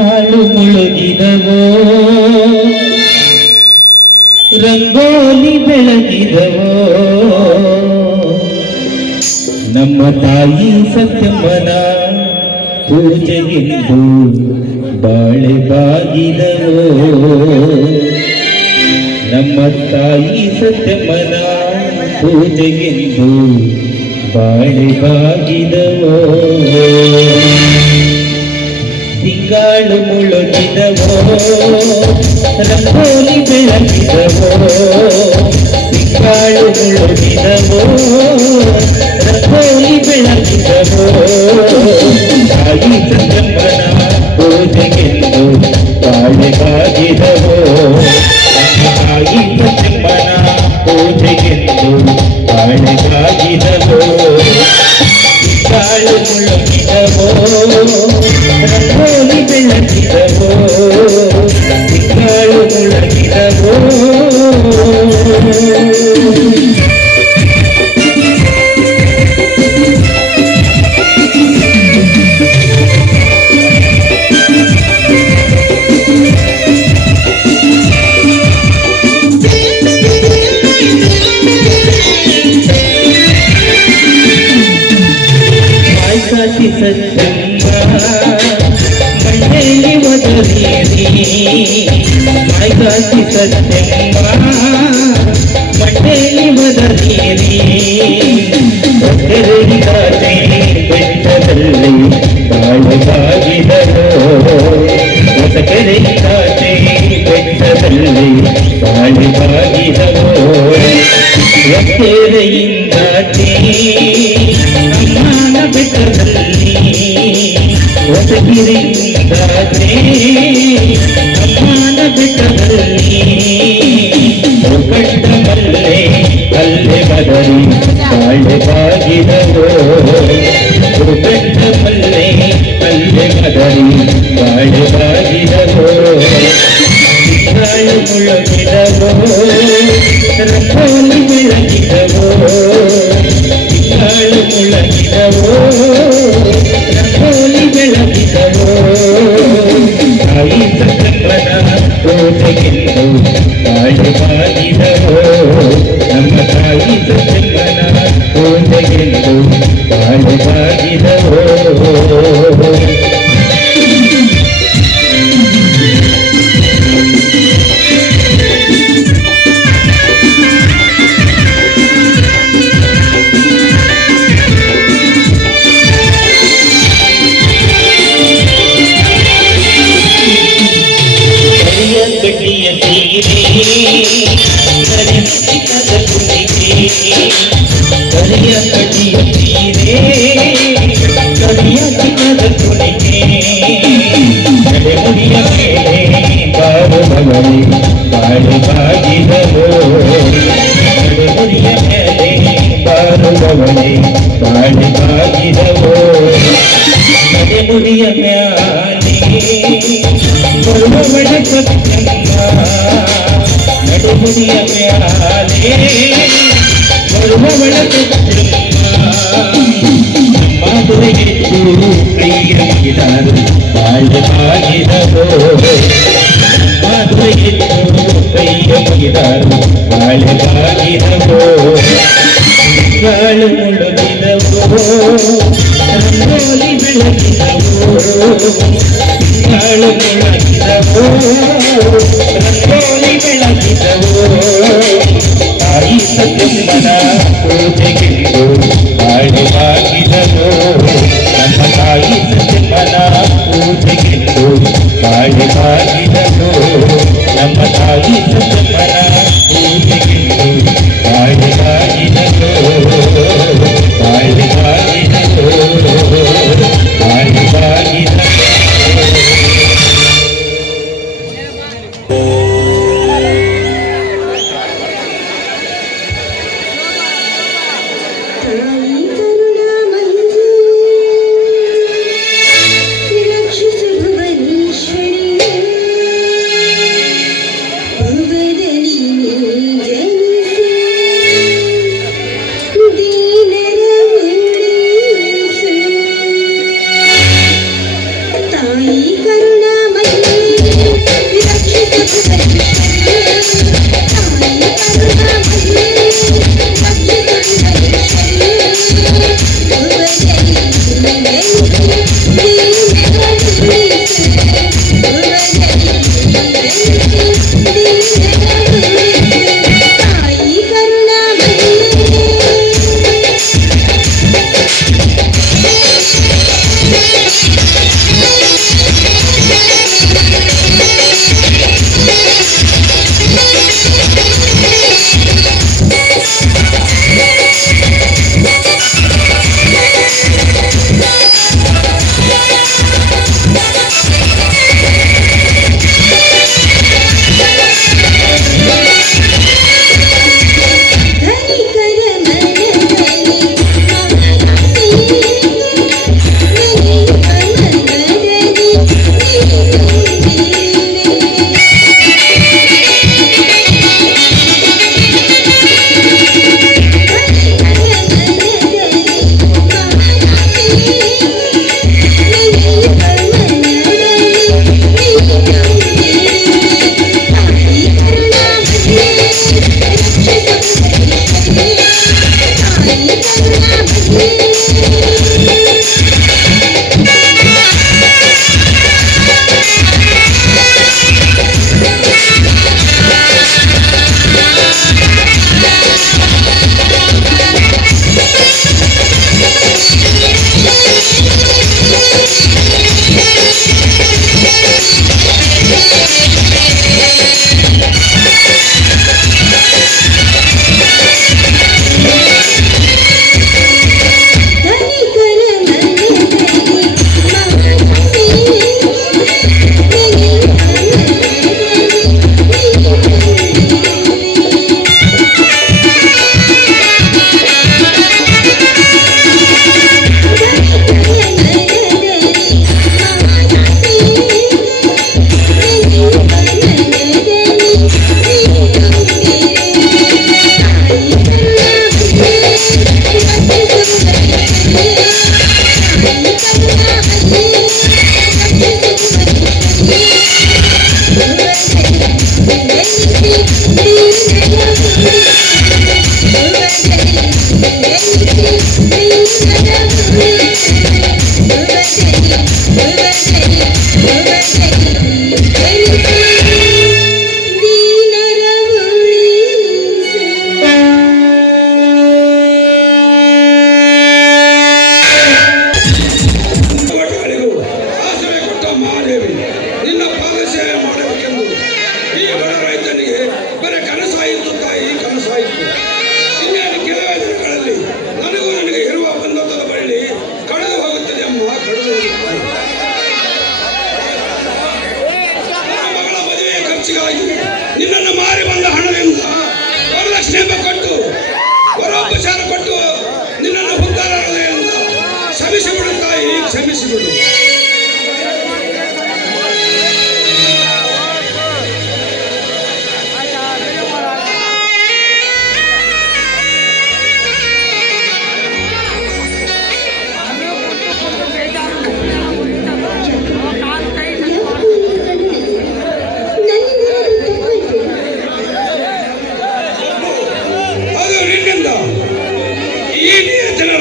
ತಿಂಗಳು ಮುಳುಗಿದವೋ ರಂಗೋಲಿ ಬೆಳಗಿದವೋ ನಮ್ಮ ತಾಯಿ ಸತ್ಯಮ್ಮನ ಪೂಜೆಗೆಂದು ಬಾಳೆ ಬಾಗಿದವೋ ನಮ್ಮ ತಾಯಿ ಸತ್ಯಮ್ಮನ ಪೂಜೆಗೆಂದು ಬಾಳೆ ಬಾಗಿದವೋ ತಿಂಗಳು ಮುಳುಗಿದವೋ ರಂಗೋಲಿ ಬೆಳಗಿದವೋ ತಿಂಗಳು ಮುಳುಗಿದವೋ ರಂಗೋಲಿ ಬೆಳಗಿದವೋ ತಾಯಿ ಸತ್ಯಮ್ಮನ ಪೂಜೆಗೆಂದು ಬಾಳೆ ಬಾಗಿದವೋ ತಾಯಿ ಸತ್ಯಮ್ಮನ ಪೂಜೆಗೆಂದು ಬಾಳೆ ಬಾಗಿದವೋ ತಿಂಗಳು ಮುಳುಗಿದವೋ ರಂಗೋಲಿ ಬೆಳಗಿದವೋ ತಿಂಗಳು ಮುಳುಗಿದವೋ ಸತ್ಯಮ್ಮ ಮಣ್ಣೆಯಲ್ಲಿ ಒದರಿರಿ ಮಾಯ್ಕಾಸಿ ಸತ್ಯಮ್ಮ ಮಣ್ಣೆಯಲ್ಲಿ ಒದರಿರಿ ಒದರಿದಾತೆ ಬೆಟ್ಟದಲ್ಲಿ ಬಾಳುವಾಗಿದವೋ ಹೊಸಕೆರೆದಾತೆ ಬೆಟ್ಟದಲ್ಲಿ ಬಾಳುವಾಗಿದವೋ ಎಕ್ಕೆರೆಯಿಂದಾತೆ ಅಮ್ಮನ ಬೆಟ್ಟದಲ್ಲಿ ಹೊಸಗಿರಿಯಿಂದಾತೆ ಅಮ್ಮನ ಬೆಟ್ಟದಲ್ಲಿ ಕಂಡ ಮಲ್ಲೆ ಅಲ್ಲೇ ಬದರಿ ಬಾಳೆ ಬಾಗಿದವೋ ಕಂಡ ಮಲ್ಲೆ ಅಲ್ಲೇ ಬದರಿ ಬಾಳೆ ಬಾಗಿದವೋ ತಿಂಗಳು ಮುಳುಗಿದವೋ ರಂಗೋಲಿ ಬೆಳಗಿದವೋ ತಿಂಗಳು ಮುಳುಗಿದವೋ ರಂಗೋಲಿ ಬೆಳಗಿದವೋ ತಾಯಿ ಸತ್ಯಮ್ಮನ ಪೂಜೆಗೆಂದು ಬಾಳೆ ಬಾಗಿದವೋ ನಮ್ಮ ತಾಯಿ ಸತ್ಯಮ್ಮನ ಪೂಜೆಗೆಂದು ಬಾಳೆ ಬಾಗಿದವೋ ಕಟ್ಟಿಯ ಕರಿಯ ಕಟ್ಟಿಯ ಸೀರೆ ಕರಿಯ ಚಿನ್ನದ ಕುಣಿಕೆ ಮುಡಿಯ ಮೇಲೆ ಬಾರುವವಳೆ ಬಾಳು ಬಾಗಿದವೋ ಮುಡಿಯ ಮೇಲೆ ಬಾರುವವಳೆ ಬಾಳು ಬಾಗಿದವೋ ಮುಡಿಯ ಮ್ಯಾಲೆ ಬರುವವಳೆ ಸತ್ಯಮ್ಮ ನಡುಮುಡಿಯ ಮ್ಯಾಲೆ ಬರುವವಳ ಸತ್ಯಮ್ಮ ಮದುವೆಗೆದ್ದು ಕೈಯಂಗಿದರು ಬಾಳೆ ಬಾಗಿದವೋ ಮದುವೆಗೆದ್ದು ಕೈಯಂಗಿದರು ಬಾಳೆ ಬಾಗಿದವೋ ತಿಂಗಳು ಮುಳುಗಿದವೋ ರಂಗೋಲಿ ಬೆಳಗಿದವೋ ತಿಂಗಳು ಮುಳುಗಿದವೋ ರಂಗೋಲಿ ಬೆಳಗಿದವೋ ತಾಯಿ ಸತ್ಯಮ್ಮನ ಪೂಜೆಗೆಂದು ಬಾಳೆ ಬಾಗಿದವೋ ನಮ್ಮ ತಾಯಿ ಸತ್ಯಮ್ಮನ ಪೂಜೆಗೆಂದು ಬಾಳೆ ಬಾಗಿದವೋ ನಮ್ಮ ತಾಯಿ ಸತ್ಯಮ್ಮನ ಪೂಜೆಗೆಂದು ಬಾಳೆ ಬಾಗಿದವೋ ಬಾಳೆ ಬಾಗಿದವೋ ಬಾಳೆ ಬಾಗಿದವೋ ಭುವನದಲ್ಲಿ ಸೇವೆ ಮಾಡಬೇಕೆಂದು ಈ ಬಡ ರೈತನಿಗೆ ಬರೀ ಕನಸಾಯಿತು ತಾಯಿ, ಕನಸಾಯಿತು. ಇನ್ನೇನು ಕೆಲವೇ ದಿನಗಳಲ್ಲಿ ನನಗೂ ನನಗೆ ಇರುವ ಬಂಧದ ಬಳ್ಳಿ ಕಳೆದು ಹೋಗುತ್ತದೆ ಅಮ್ಮ, ಕಳೆದು ಹೋಗುತ್ತದೆ. ಮಗಳ ಮದುವೆ ಖರ್ಚಿಗಾಗಿ ನಿನ್ನನ್ನು ಮಾರಿ ಬಂದ ಹಣದಿಂದ ವರದಕ್ಷಿಣೆ ಕೊಟ್ಟು ವರೋಪಚಾರ ಕೊಟ್ಟು ನಿನ್ನನ್ನು ಹುದ್ದಾರದಿಂದ ಕ್ಷಮಿಸಿಬಿಡು ತಾಯಿ, ಕ್ಷಮಿಸಿಬಿಡು.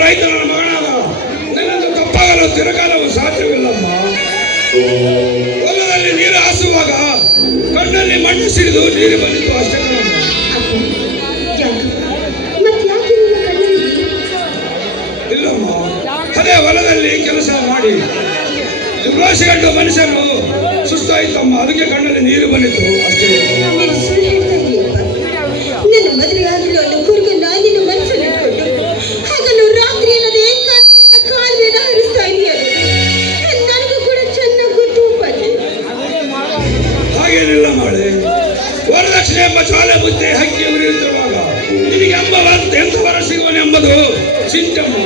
ರೈತನ ಮಗನಾದ ನನ್ನದು ತಪ್ಪಾಗಲು ತಿರುಗಾಲವು ಸಾಧ್ಯವಿಲ್ಲಮ್ಮ. ಹೊಲದಲ್ಲಿ ನೀರು ಹಾಸುವಾಗ ಕಣ್ಣಲ್ಲಿ ಮಣ್ಣು ಸಿಡಿದು ನೀರು ಬಂದಿತ್ತು ಅಷ್ಟೇ. ಇಲ್ಲಮ್ಮ, ಅದೇ ಹೊಲದಲ್ಲಿ ಕೆಲಸ ಮಾಡಿ ದುರ್ವಾಸಿಗಂಡು ಮನುಷ್ಯನು ಸುಸ್ತಾಯ್ತಮ್ಮ, ಅದಕ್ಕೆ ಕಣ್ಣಲ್ಲಿ ನೀರು ಬಂದಿತ್ತು ಅಷ್ಟೇ. ನನ್ನ ಮದುವೆ ಆಗಿರೋ ಕುರುಗ ನಾನಿನ ಮನಸ್ಸಲ್ಲಿ ಹಾಗಲು ರಾತ್ರಿ ಇಲ್ಲದೆ ಕಾಲುವೆನ ಹರಿಸ್ತಾ ಇದೆಯಲ್ಲ, ನನಗೂ ಕೂಡ ಚೆನ್ನಾಗಿ ಗೊತ್ತು. ಹಾಗೇನಿಲ್ಲ ಮಾಡೆ, ವರದಕ್ಷಿಣೆ ಎಂಬ ಜ್ವಾಲೆ ಬುದ್ಧಿ ಹಕ್ಕಿ ಉರಿಯುತ್ತಿರುವಾಗ ನಿನಗೆ ಎಂಬ ಎಂತ ವರ ಸಿಗುವನೆಂಬುದು ಚಿಂತಮ್ಮ.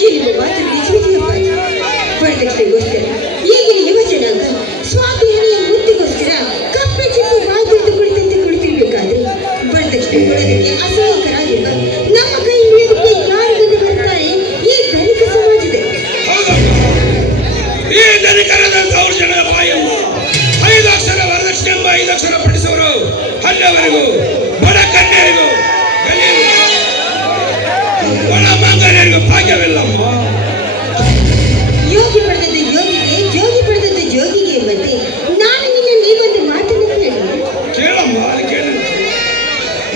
ಜೀವ ಮಾತು ನಿಜವಿದೆಯಪ್ಪ. ವರದಕ್ಷಿಣೆಗೋಸ್ಕರ ಈಗಿನ ಯುವ ಜನಾಂಗ ಸ್ವಾಭಿಮಾನಿಯ ಮುತ್ತಿಗೋಸ್ಕರ ಕಪ್ಪೆ ಚಿಪ್ಪು ಬಾಗಿಲು ಕುಳಿತಂತೆ ಕುಳಿತಿರ್ಬೇಕಾದ್ರೆ ವರದಕ್ಷಿಣೆ ಕೊಡೋದಕ್ಕೆ ಅಸಹಾಯಕರಾಗಿರುವ ನಮ್ಮ ಕೈ ಹಿಡಿಯೋದಕ್ಕೆ ಯಾರು ಬಂದು ಬರ್ತಾರೆ ಈ ಧನಿಕ ಸಮಾಜದಲ್ಲಿ? ಈ ಧನಿಕರದ ದೌರ್ಜನ್ಯ ಬಾಯಮ್ಮ 5 ಅಕ್ಷರ ವರದಕ್ಷಿಣೆ ಎಂಬ 5 ಅಕ್ಷರ ಪಡಿಸುವರು ಅಲ್ಲಿಯವರೆಗೂ ಬಡ ಕನ್ಯರಿಗೂ ಬಡ ಮಂಗನಿಯರಿಗೂ ಭಾಗ್ಯವಿಲ್ಲಮ್ಮ. ಯೋಗಿ ಪಡೆದದ್ದು ಯೋಗಿಗೆ, ಜೋಗಿ ಪಡೆದದ್ದು ಜೋಗಿಗೆ ಎಂಬಂತೆ ನಾನು ನಿನ್ನ ನೀವೊಂದು ಮಾತನ್ನು ಕೇಳಮ್ಮ.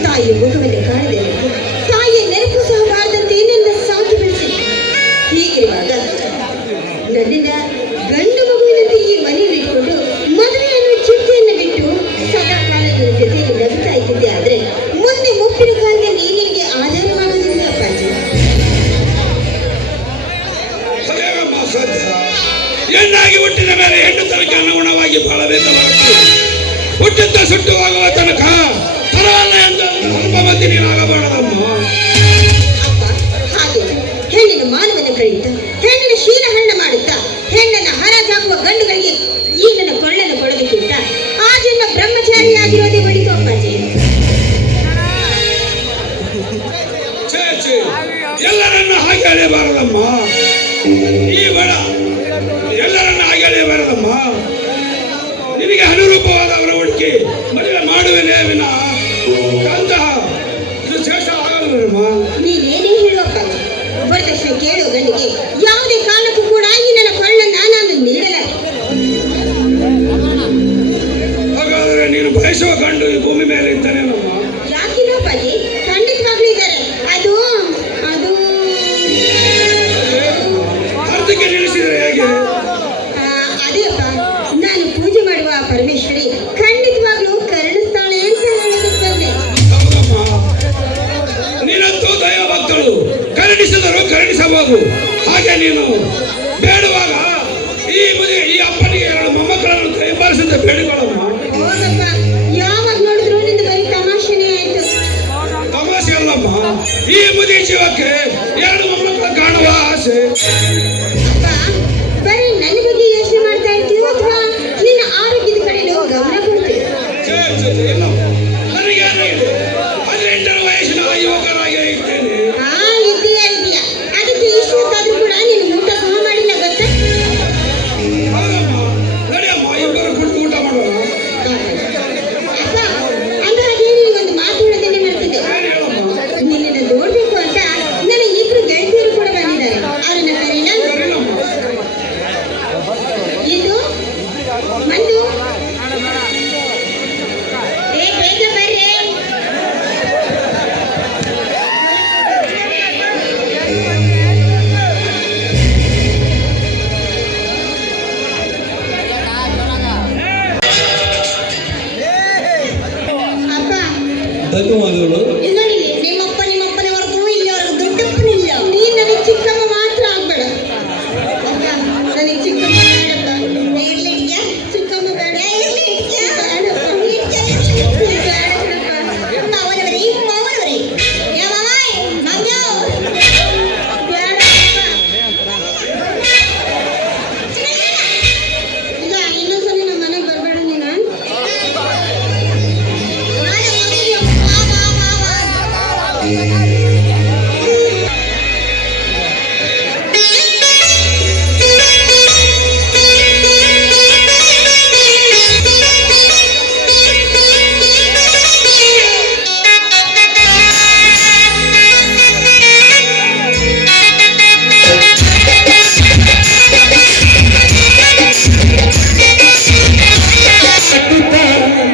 ತಾಯಿಯ ಮುಖವನ್ನು ಕಾಣದೆ ತಾಯಿಯ ನೆನಪು ಸಹ ಬಾರದಂತೆ ನನ್ನ ಸಾಕಿ ಬೆಳೆಸಿ. ಹೀಗಿರುವಾಗ ನನ್ನಿಂದ ಗಂಡು ಮಗುವಿನಂತೆ ಈ ಮನೆಯಲ್ಲಿ ಇಟ್ಕೊಂಡು ಮದುವೆಯನ್ನು ಚಿಂತೆಯನ್ನು ಬಿಟ್ಟು ಸದಾ ಕಾಲ ನಿನ್ನ ಜೊತೆಗೆ ನಗುತ್ತಾ ಇದ್ದಿದ್ದೆ ಆದ್ರೆ ಮುಂದೆ ಮುಪ್ಪಿನ ಕಾಲದಲ್ಲಿ ನಿನಗೆ ಆಧಾರವಾಗುವುದಿಲ್ಲ ಅಪ್ಪಾಜಿ. ಹೆಣ್ಣಾಗಿ ಹುಟ್ಟಿದ ಮೇಲೆ ಹೆಣ್ಣು ತನಕ ಅನುಗುಣವಾಗಿ ಬಾಳಬೇಕಾಗುತ್ತದೆ. ಹುಟ್ಟಿದ್ದ ಸುಟ್ಟುವಾಗುವ ತನಕ ತರವಲ್ಲ ಎಂದು ಅನುಭವಕ್ಕೆ ನೀನಾಗಬಾರದಮ್ಮ. ಹಾಗೆ ಹೆಣ್ಣಿನ ಮಾನವನ ಕಳೆಯುತ್ತಾ ಹೆಣ್ಣಿನ ಶೀಲ ಹರಣ ಮಾಡುತ್ತಾ ಹೆಣ್ಣನ್ನು ಹರಾಜಾಗುವ ಗಂಡುಗಳಿಗೆ ಈ ನನ್ನ ಕೊಳ್ಳನ್ನು ಕೊಡೋದಕ್ಕಿಂತ ಆ ಜನ್ಮ ಬ್ರಹ್ಮಚಾರಿಯಾಗಿರೋದೇ ಒಳಿತು ಅಪ್ಪಾಜಿ. ಎಲ್ಲರನ್ನ ಹಾಗೆ ಅಳೆಯಬಾರದಮ್ಮ. ಈ ಬಡ ಎಲ್ಲರನ್ನ ಹಾಗೆ ಅಳೆಯಬಾರದಮ್ಮ. ನಿನಗೆ ಅನುರೂಪವಾದವರ ಹುಡುಕಿ ಮದುವೆ ಮಾಡುವೇನೇ ವಿನ ಅಂತಹ ಇದು ಶ್ರೇಷ್ಠ ಆಗಲ್ವಮ್ಮ. ನೀನೇನೇ ಹೇಳುವ ಅಪ್ಪಾಜಿ, ವರದಕ್ಷಿಣೆ ಕೇಳುವ ಗಂಡಿಗೆ ಯಾವುದೇ ಕಾರಣಕ್ಕೂ ಕೂಡ ಈ ನನ್ನ ಕೊಳ್ಳನ್ನ ನಾನು ನೀಡಲಾರೆ. ಹಾಗಾದರೆ ನೀನು ಬಯಸುವ ಗಂಡು ಈ ಭೂಮಿ ಮೇಲೆ ಇದ್ದಾನೇನಮ್ಮ? ಯಾಕಿಲ್ಲ ಅಪ್ಪಾಜಿ, ಖಂಡಿತವಾಗ್ಲೂ ಇದ್ದಾರೆ. ಅದು ಅದು ಅರ್ಧಕ್ಕೆ ನಿಲ್ಲಿಸಿದರೆ ಹೇಗೆ? ಅದೇ ಅಪ್ಪ, ನಾನು ಪೂಜೆ ಮಾಡುವ ಪರಮೇಶ್ವರಿ ಖಂಡಿತವಾಗ್ಲೂ ಕರುಣಿಸ್ತಾಳೆ ಅಂತ ಹೇಳೋದಕ್ಕೆ ಬಂದೆ. ನೀನಂತೂ ದಯಾಭಕ್ತಳು, ಕರುಣಿಸಿದರು ಕರುಣಿಸಬಹುದು. ಹಾಗೆ ನೀನು ಬೇಡುವಾಗ ಈ ಅಪ್ಪನಿಗೆ 2 ಮೊಮ್ಮಕ್ಕಳನ್ನು ದಯಪಾಲಿಸಿದ ಬೇಡಿಕೊಳ್ಳಮ್ಮ. ಹೋಗಪ್ಪ, ಯಾವಾಗ ನೋಡಿದ್ರು ನಿಂದ ಬರೀ ತಮಾಷೆನೇ ಆಯ್ತು. ತಮಾಷೆ ಅಲ್ಲಮ್ಮ, ಈ ಮುದಿ ಜೀವಕ್ಕೆ 2 ಮೊಮ್ಮಕ್ಕಳ ಕಾಣುವ ಆಸೆ. ಅಪ್ಪ, ಬರೀ ನನ್ನ ಬಗ್ಗೆ ಯೋಚನೆ ಮಾಡ್ತಾ ಇರ್ತೀಯೋ ಅಥವಾ ನಿನ್ನ ಆರೋಗ್ಯದ ಕಡೆನೂ ಗಮನ ಕೊಡ್ತೀಯ? ಇಲ್ಲ, ನನಗೇನು ಇದೆ, 18 ವಯಸ್ಸಿನ ಯುವಕರಾಗಿ ಇದ್ದೇನೆ. ಇದೆಯಾ ಅದಕ್ಕೆ ಇಷ್ಟೊತ್ತಾದ್ರೂ ಕೂಡ ನೀನು ಊಟ ಸಹ ಮಾಡಿಲ್ಲ ಗೊತ್ತಾ? ಹೌದಮ್ಮ, ನಡಿಯಮ್ಮ, ಇಬ್ಬರು ಕುಳಿತು ಊಟ ಮಾಡೋಣ. ಅಪ್ಪ, ಅಂದಾಗೆ ನಿನಗೊಂದು ಮಾತು ಹೇಳೋದನ್ನೇ ಮಾಡ್ತಿದ್ದೆ. ನಿನ್ನನ್ನು ನೋಡ್ಬೇಕು ಅಂತ ನನ್ನ 2 ಗೆಳತಿಯರು ಕೂಡ ಬಂದಿದ್ದಾರೆ. ಅವ್ರನ್ನ ಕರೀನ? ಇದು ಮಂದು ಬೇಗ ಬರ್ರಿ. ಧನ್ಯವಾದಗಳು. ನೋಡಿ, ನಿಮ್ಮಪ್ಪನೇ ಹೊರತು ಇಲ್ಲಿವರೆಗೂ ದೊಡ್ಡಪ್ಪನಿಲ್ಲ. ನೀನ್ ನನಗೆ ಚಿಕ್ಕಮ್ಮ ಮಾತ್ರ ಆಗ್ಬೇಡ. ನನಗೆ ಚಿಕ್ಕಮ್ಮ ಬೇಡಪ್ಪ. ಇರ್ಲಿಕ್ಕೆ ಚಿಕ್ಕಮ್ಮ ಬೇಡ. ಇನ್ನೊಂದ್ಸಲ ನಮ್ಮ ಮನೆಗೆ ಬರ್ಬೇಡ ನೀನು.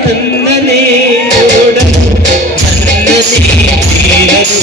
ತನ್ನನೇ ನೋಡಲು ನನ್ನನೇ ತೀರಲು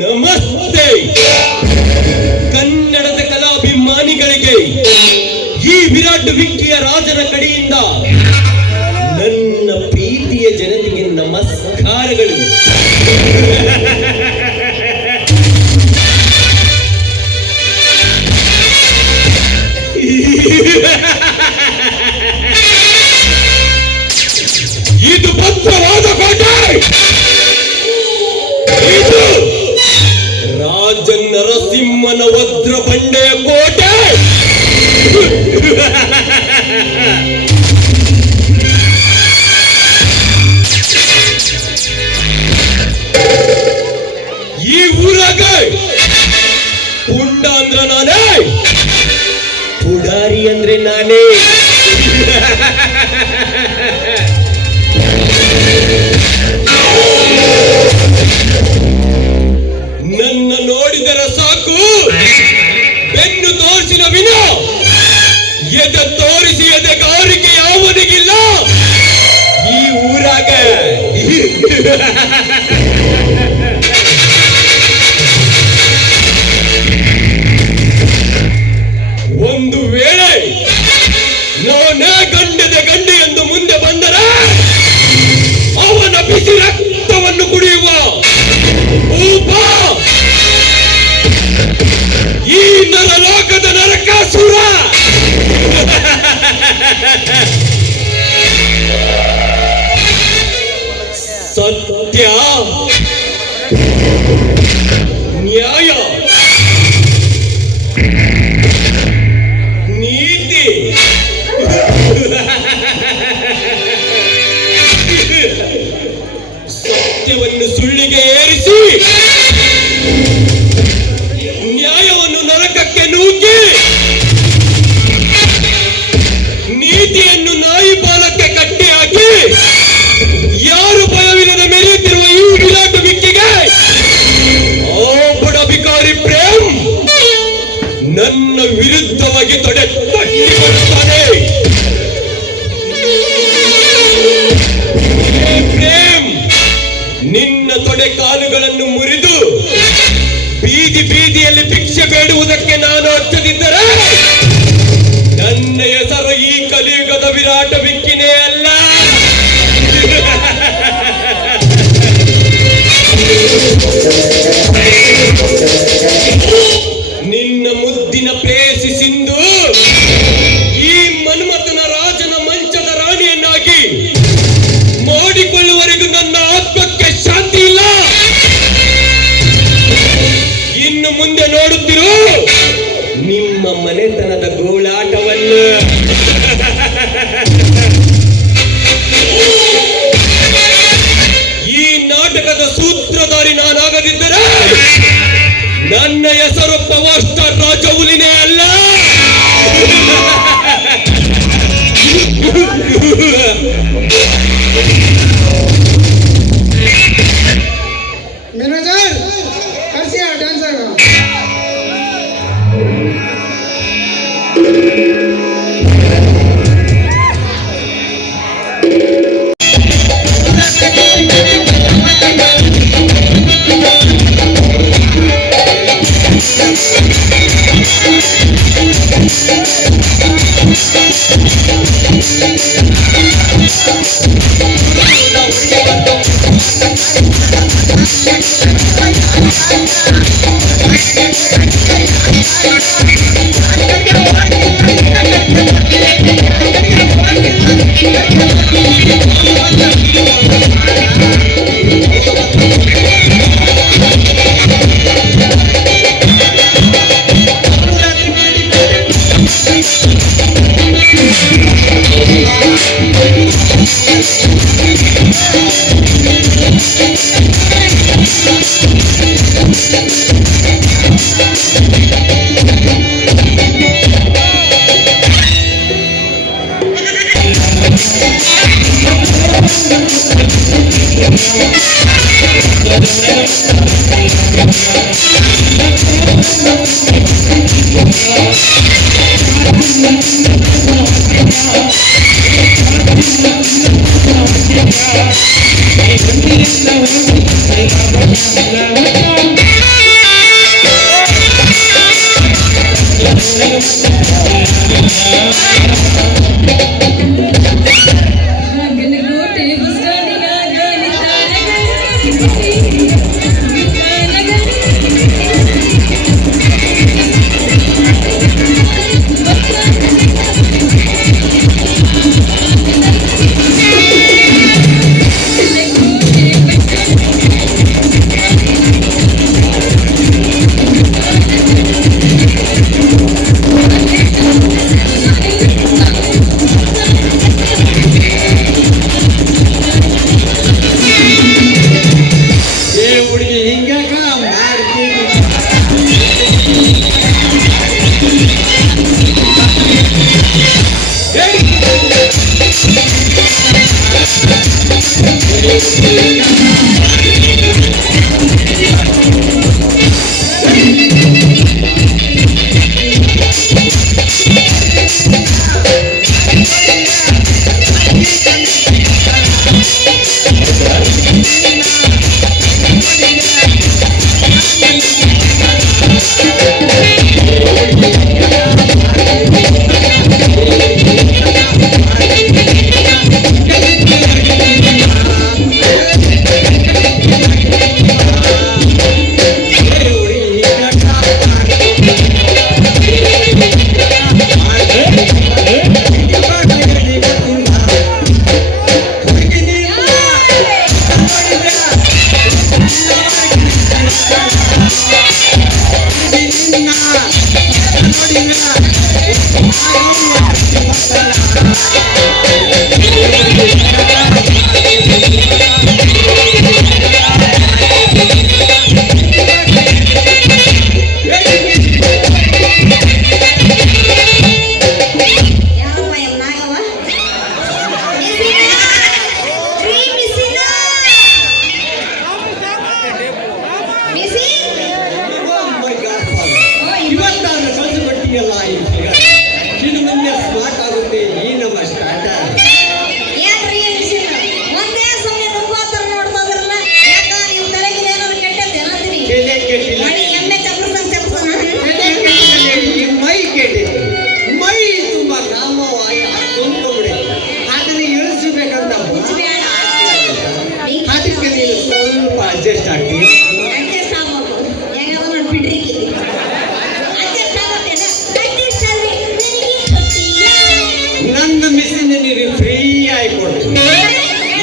ನಮಸ್ತೆ ಕನ್ನಡದ ಕಲಾಭಿಮಾನಿಗಳಿಗೆ ಈ ವಿರಾಟ್ ವಿಂಕಿಯ ರಾಜನ ಕಡೆಯಿಂದ ನನ್ನ ಪ್ರೀತಿಯ ಜನತೆಗೆ ನಮಸ್ಕಾರಗಳು. ಇದು ಭದ್ರವಾದ ಕೋಟೆ. ಇದು ರಾಜ ನರಸಿಂಹನ ವಜ್ರ ಬಂಡೆಯ ಕೋಟೆ. ಈ ಊರಾಗ ಪುಂಡ ಅಂದ್ರ ನಾನೇ, ಪುಡಾರಿ ಅಂದ್ರೆ ನಾನೇ. ನನ್ನ ನೋಡಿದರೆ ಸಾಕು, ಬೆನ್ನು ತೋರಿಸಿನ ವಿನ ಎದೆ ತೋರಿಸಿ ಎದೆಗಾರಿಕೆ ಯಾವನಿಗಿಲ್ಲ ಈ ಊರಾಗ. ಒಂದು ವೇಳೆ ನಾನೇ ಗಂಡದ ಗಂಡು ಎಂದು ಮುಂದೆ ಬಂದರೆ ಅವನ ಬಿಸಿ ರಕ್ತವನ್ನು ಕುಡಿಯುವ ಭೂಪ ಈ ನರಲೋಕದ ನರಕಾಸುರ. ಸತ್ಯ, ನ್ಯಾಯ, ನೀತಿ ತೊಡೆ ಕಾಲುಗಳನ್ನು ಮುರಿದು ಬೀದಿ ಬೀದಿಯಲ್ಲಿ ಭಿಕ್ಷೆ ಬೇಡುವುದಕ್ಕೆ ನಾನು ಹಚ್ಚದಿದ್ದರೆ ನನ್ನ ಹೆಸರು ಈ ಕಲಿಯುಗದ ವಿರಾಟ ವಿಕ್ಕಿನೇ ಅಲ್ಲ. ನಿನ್ನ ಮುದ್ದಿನ ಪ್ರೇಯಸಿ ಸಿಂಧು ಈ ಮನ್ಮಥನ ರಾಜನ ಮಂಚದ ರಾಣಿಯನ್ನಾಗಿ ಮಾಡಿಕೊಳ್ಳುವವರೆಗೂ ನನ್ನ ಆತ್ಮಕ್ಕೆ ಶಾಂತಿ ಇಲ್ಲ. ಇನ್ನು ಮುಂದೆ ನೋಡುತ್ತಿರು ನಿಮ್ಮ ಮನೆತನದ ಗೋಳಾಟವನ್ನು. ಈ ನಾಟಕದ ಸೂತ್ರಧಾರಿ ನಾನಾಗದಿದ್ದರೆ ನನ್ನ ಹೆಸರು ಪವರ್ ಸ್ಟಾರ್ ರಾಜೌಲಿನೇ ಅಲ್ಲ. ಮ್ಯಾನೇಜರ್ ಕರ್ಸಿ ಆ ಡ್ಯಾನ್ಸರ್.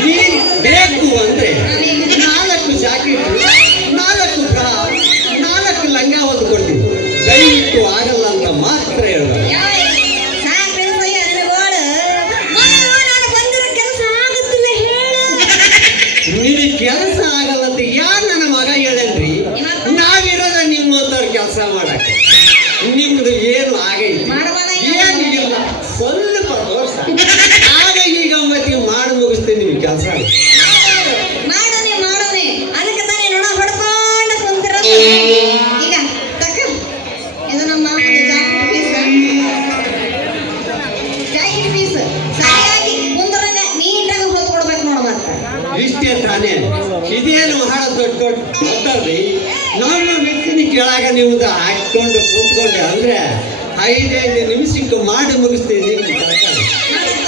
ನೀನ್ ಬೇಕು ಅಂದ್ರೆ 4 ಜಾಕೆಟ್, 4 ಬ್ರಾ, 4 ಲಂಗ ಹೊತ್ತು ಕೊಡ್ತೀನಿ. ದಯವಿಟ್ಟು ಆಗಲ್ಲ ಅಂತ ಮಾತ್ರ ಹೇಳೋದು. ನಿಮಗೆ ಕೆಲಸ ಆಗಲ್ಲ ಅಂತ ಯಾರು ನನ್ನ ಮಗ ಹೇಳೇನ್ರಿ? ನಾವಿರೋದ ನಿಮ್ಮಂತವ್ರ ಕೆಲಸ ಮಾಡಕ್ಕೆ. ನಿಮ್ದು ಏನು ಆಗೈತಿ? ಏನಿಲ್ಲ, ಸ್ವಲ್ಪ ದೋಷ. ಆಗ ಈಗ ಮತ್ತೆ ಮಾಡಿ ಮುಗಿಸ್ತೇನೆ ನಿಮ್ಗೆ ಕೆಲಸ. ಅದಕ್ಕೆ ತಾನೇ ನೋಡ ಹೊಡ್ಕೊಂಡು ಕುಂತಿರ. ಈಗ ತಕ್ಕ ಇದು ನಮ್ಮ ಜಾಕೆಟ್ ಪೀಸ್ ಸರಿಯಾಗಿ ಕುಂದ್ರಂಗ ನೀಟಾಗಿ ಹೊತ್ತು ಕೊಡ್ಬೇಕು ನೋಡ. ಮತ್ತೆ ಇಷ್ಟೇ ತಾನೇ. ಇದೇನು ಬಹಳ ದೊಡ್ಡ ದೊಡ್ಡದ್ರಿ. ನಮ್ಮ ಮೆಚ್ಚಿನ ಕೆಳಗ ನಿಮ್ದು ಹಾಕೊಂಡು ಕೂತ್ಕೊಂಡೆ ಅಂದ್ರೆ 5 ನಿಮಿಷಕ್ಕೆ ಮಾಡಿ ಮುಗಿಸ್ತೇನೆ ನಿಮ್ಗೆ ಕೆಲಸ. ನೋಡಪ್ಪ,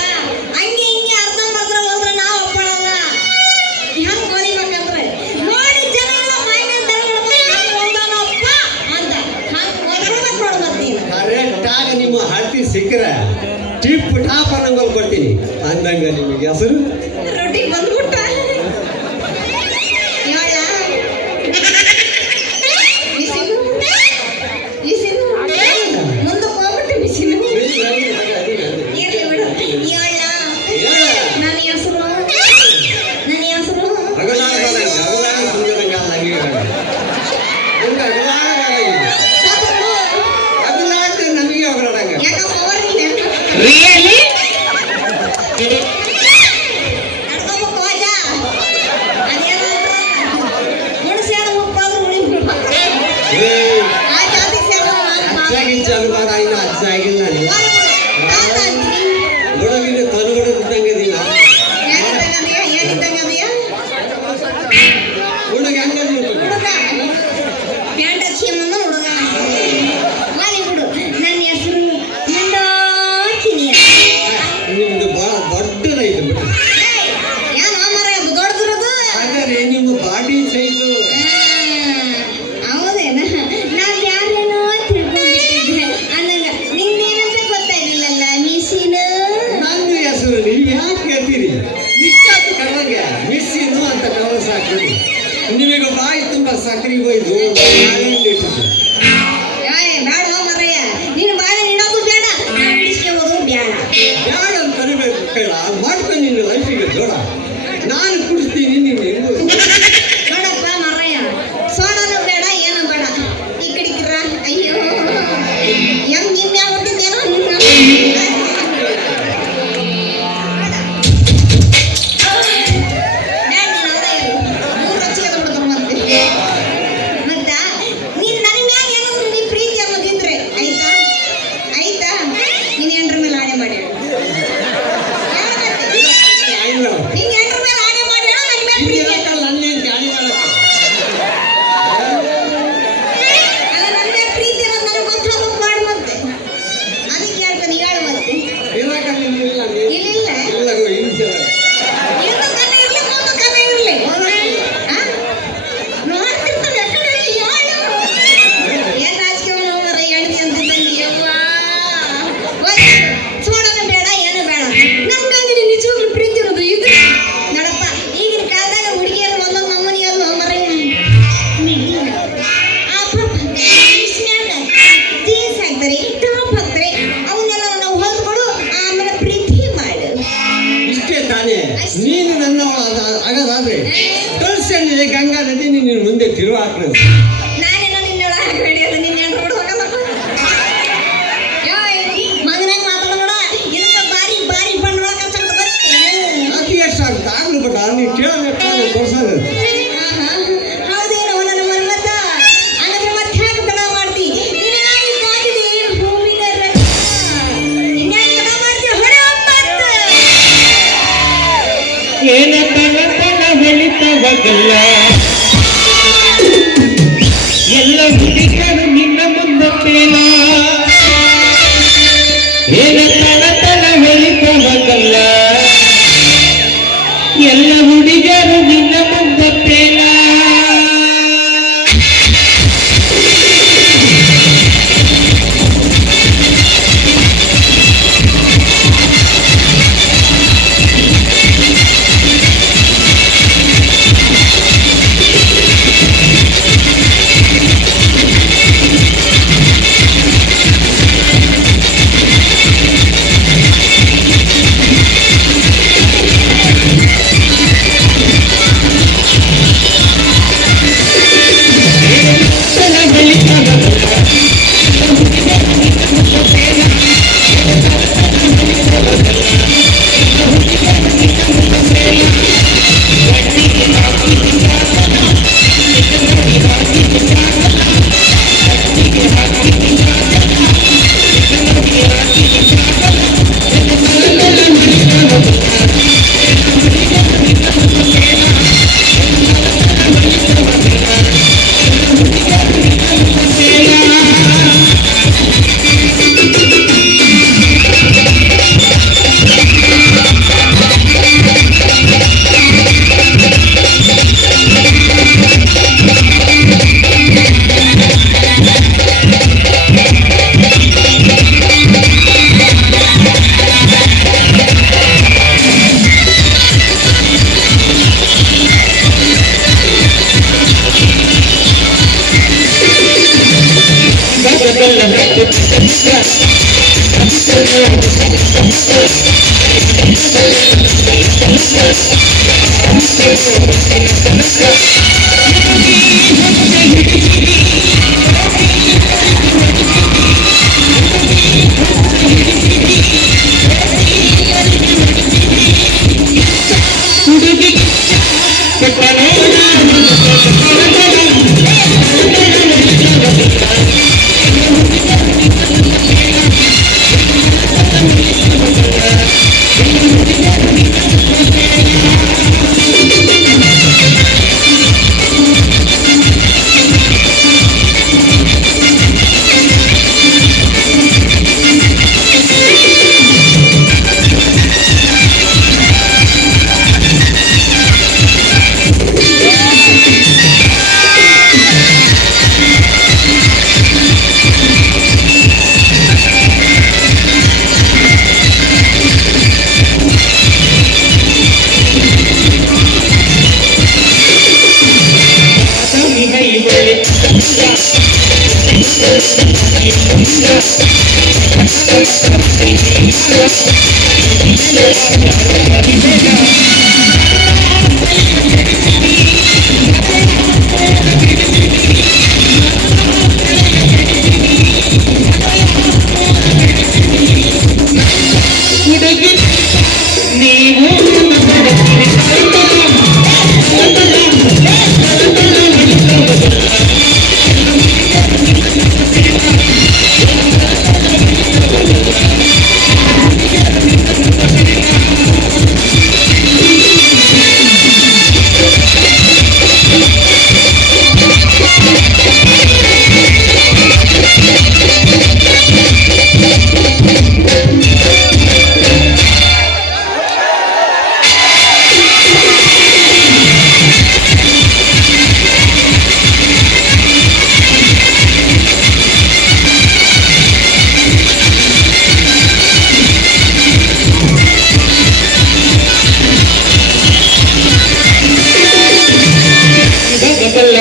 ಹಂಗೆ ಹಿಂಗೆ ಅರ್ಧಂಬರ್ಧ ಹೋದ್ರೆ ನಾವು ಒಪ್ಪಳಲ್ಲ. ಹೆಂಗ್ ಹೊರಿಬೇಕಂದ್ರೆ ನೋಡಿ ಜನ ಎಲ್ಲ ಮೈಮೇಲ್ ಹೊಲ್ದಾನಪ್ಪ ಅಂತ ಹಂಗ್ ಹೊದ್ಕೊಳ್ಬೇಕು ನೋಡು. ಮತ್ತೆ ಕರೆಕ್ಟ್ ಆಗಿ ನಿಮ್ಮ ಹಳ್ತಿ ಸಿಕ್ಕರೆ ಟಿಪ್ ಟಾಪ್ ಅನ್ನಂಗಲ್ ಕೊಡ್ತೀನಿ. ಅಂದಂಗ ನಿಮಗೆ ಹೆಸರು ರೊಟ್ಟಿ ಬಂದ್ಬಿಟ್ಟ. ಮುಂದಕ್ಕೆ ಹೋಗ್ಬಿಟ್ಟು ಬಿಸಿಲು ಇರ್ಲಿ ಬಿಡು. ನನ್ನ ಹೆಸರು ನಮಗೆ ಹೊಗಳಾಡಂಗ ಯಾಕಪ್ಪ ಅವ್ರಿಗೆ ರಿಯಲಿ ನಡ್ಕೋಬೇಕು ಅಜ್ಜ. ಅದೇನೋ ಹುಣಸೆಹಣ್ಣು ಮುಪ್ಪಾದ್ರು ಉಳಿಬಿಡ್ಬೇಕು. ಆ ಜಾತಿ ಅಜ್ಜಾಗಿಜ್ಜ ಅನುಭವ ಇನ್ನು ಅಜ್ಜ ಆಗಿಲ್ಲ ನೀವು. ಹುಡುಗಿನ ತನುಗಡೆ ಇದ್ದಂಗದಿಲ್ಲ. ಏನಿದ್ದಂಗದೆಯಾ ಹುಡುಗ ಹಂಗದಿ ಹುಡುಗ ಪ್ಯಾಂಟ್ ಹಚ್ಚಿಯಮ್ಮ ಹುಡುಗ. ಮಾಲಿ ಬಿಡು. ನನ್ನ ಹೆಸರು ಮಂದಾಕಿನಿ. ನಿಮ್ದು ಬಹಳ ದೊಡ್ಡದೈತೆ ಬಿಟ್ಟು. ಏನು ಮರ ಅದು ದೊಡ್ಡದಿರೋದು? ಆದರೆ ನಿಮ್ಮ ಬಾಡಿ ಸೈಜು ಹೌದೇನ? ನಾವ್ ಯಾರೇನೋ ತಿಳ್ಕೊಂಡ್ಬಿಟ್ಟಿದ್ರೆ ಅನ್ನಂಗ ನಿಂಗೇನಂತ ಗೊತ್ತಾಗಿಲ್ಲಲ್ಲ ಮಿಸಿನ. ನನ್ನ ಹೆಸರು ನೀವು ಯಾಕೆ ಕೇಳ್ತೀರಿ? ಇಷ್ಟಾತು ಕರ್ವಂಗೆ ಮಿಸ್ಸಿನು ಅಂತ ಕವರ್ ಸಾಕ್ಬಿಡಿ. ನಿಮಗೆ ಬಾಯಿ ತುಂಬ ಸಕ್ರೆ ಒಯ್ದು ಬೇಡ ಮರಯ್ಯ, ನಿನ್ನ ಬಾಳೆ ನಿನ್ನೋದು ಬೇಡ, ನಾನು ಹಿಡಿಸ್ಕೋದು ಬೇಡ. ಯಾಡ ಅಂತ ತರಬೇಕು ಕೈಲ ಮಾಡ್ಕೊಂಡು ನಿನ್ನ ಲೈಫಿಗೆ ದೊಡ. ನಾನು ಕುಡಿಸ್ತೀನಿ ನಿನ್ನ ನೋಡಪ್ಪ ಮರಯ್ಯ, ಸೋಡನು ಬೇಡ ಏನು ಬೇಡ. ಈ ಕಡಿಕ್ರ ಅಯ್ಯೋ ಹೆಂಗ್ ಇನ್ಯಾವ ಹೊಟ್ಟಿದ್ದೇನೋ. ನೀನ್ ನನ್ನ ಮ್ಯಾಗ ಏನಾದ್ರು ನೀ ಪ್ರೀತಿ ಅನ್ನೋದಿದ್ರೆ ಆಯ್ತಾ ಆಯ್ತಾ ನೀನ್ ಎಂಟ್ರ ಮೇಲೆ ಆಣೆ ಮಾಡಿ ನಿನ್ ಎಂಟ್ರ ಮೇಲೆ ಆಣೆ ಮಾಡಿ ನನ್ನ ಮೇಲೆ ಪ್ರೀತಿ ನನ್ನೇನು ಜಾಡಿ ಮಾಡಕ್ಕೆ ಅಲ್ಲ ನನ್ನ ಮೇಲೆ ಪ್ರೀತಿ ಅನ್ನೋದು ನನಗೆ ಗೊತ್ತಾಗ ಮಾಡು ಮತ್ತೆ. ಅದಕ್ಕೆ ಹೇಳ್ತಾನೆ ಹೇಳು ಮತ್ತೆ. ಇರಕಲ್ಲಿ ಇಲ್ಲ ಇಲ್ಲ ಇಲ್ಲ ಹಿಂಸೆ ಏನು ಕನ್ನ ಇರ್ಲಿ ಮುಂದೆ ಕನ್ನ ಇರ್ಲಿ ನೋಡ್ತಿರ್ತಾನೆ ಎಕಡೆ ಹೇಳು. ಏನ್ ರಾಜಕೀಯ ಮರ ಹೇಳ್ತಿ ಅಂತಿದ್ದಂಗೆ ಯವ್ವ ಸೋಡನ ಬೇಡ ಏನು ಬೇಡ. ನಮ್ಮ ಮೇಲೆ ನೀನು ನಿಜವಾಗ್ಲೂ ಪ್ರೀತಿ ಇರೋದು ಇದು ನೋಡಪ್ಪ. ಈಗಿನ ಕಾಲದಾಗ ಹುಡುಗಿಯರು ಒಂದೊಂದು ನಮ್ಮನಿ ಅದು ಮರ ಜೀನ್ಸ್ ಹಾಕ್ತಾರೆ, ಟಾಪ್ ಹಾಕ್ತಾರೆ, ಅವನ್ನೆಲ್ಲ ನಾವು ಹೊಲ್ದ್ಕೊಡು ಆಮೇಲೆ ಪ್ರೀತಿ ಮಾಡು. ಇಷ್ಟೇ ತಾನೇ. ನೀನು ನನ್ನ ಆಗದಾದ್ರೆ ಕಳ್ಸಣ್ಣಿದೆ ಗಂಗಾ ನದಿ ನಿನ್ನ ಮುಂದೆ ತಿರುವ ಹಾಕ್ತದೆ. ನಾನೇನೋ ನಿನ್ನೊಳ ಹಾಕಬೇಡಿ ಅದು ನಿನ್ನ ಹೆಣ್ಣು ಬಿಡ್ಬೇಕಲ್ಲ. ಮಗನಾಗ ಮಾತಾಡೋಣ. ಇದಕ್ಕೆ ಬಾರಿ ಬಾರಿ ಬಂಡವಾಳ ಖರ್ಚಾಗ್ತದೆ. ಅತಿ ಎಷ್ಟಾಗುತ್ತೆ ಆಗ್ಲು ಬಟ್ ನೀವು ಕೇಳಬೇಕಾದ್ರೆ ಕೊಡ್ಸೋದು. ಹೌದೇನೋ ನನ್ನ ಮನ್ಮತ. ಹಾಗಾದ್ರೆ ಮತ್ತೆ ಹ್ಯಾಕೆ ತಡ ಮಾಡ್ತಿ? ನಿನಗಾಗಿದೆ ಹೂವಿನ ರಥ. ಇನ್ಯಾಕೆ ತಡ ಮಾಡ್ತೀವಿ? ಹೊಡೆ ಒಂಬತ್ತು. ಏನ ತನ ತನ ಹೊಳಿತವಗಲ್ಲ ಎಲ್ಲ ಹುಡುಗರು ನಿನ್ನ ಮುಂದತ್ತೇನ. ಏನ ತನ ತನ ಹೊಳಿತವಗಲ್ಲ ಎಲ್ಲ ಹುಡುಗರು ನಿನ್ನ ಮುಂದತ್ತೇನ. ಹುಡುಗಿ ಕೊಟ್ಟನೋ ಹುಡುಗಿ ನೀವು ಬಲ್ಲ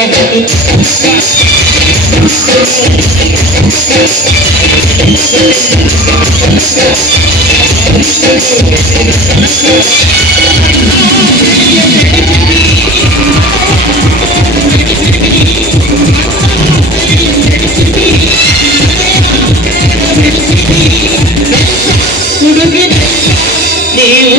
ಹುಡುಗಿ ನೀವು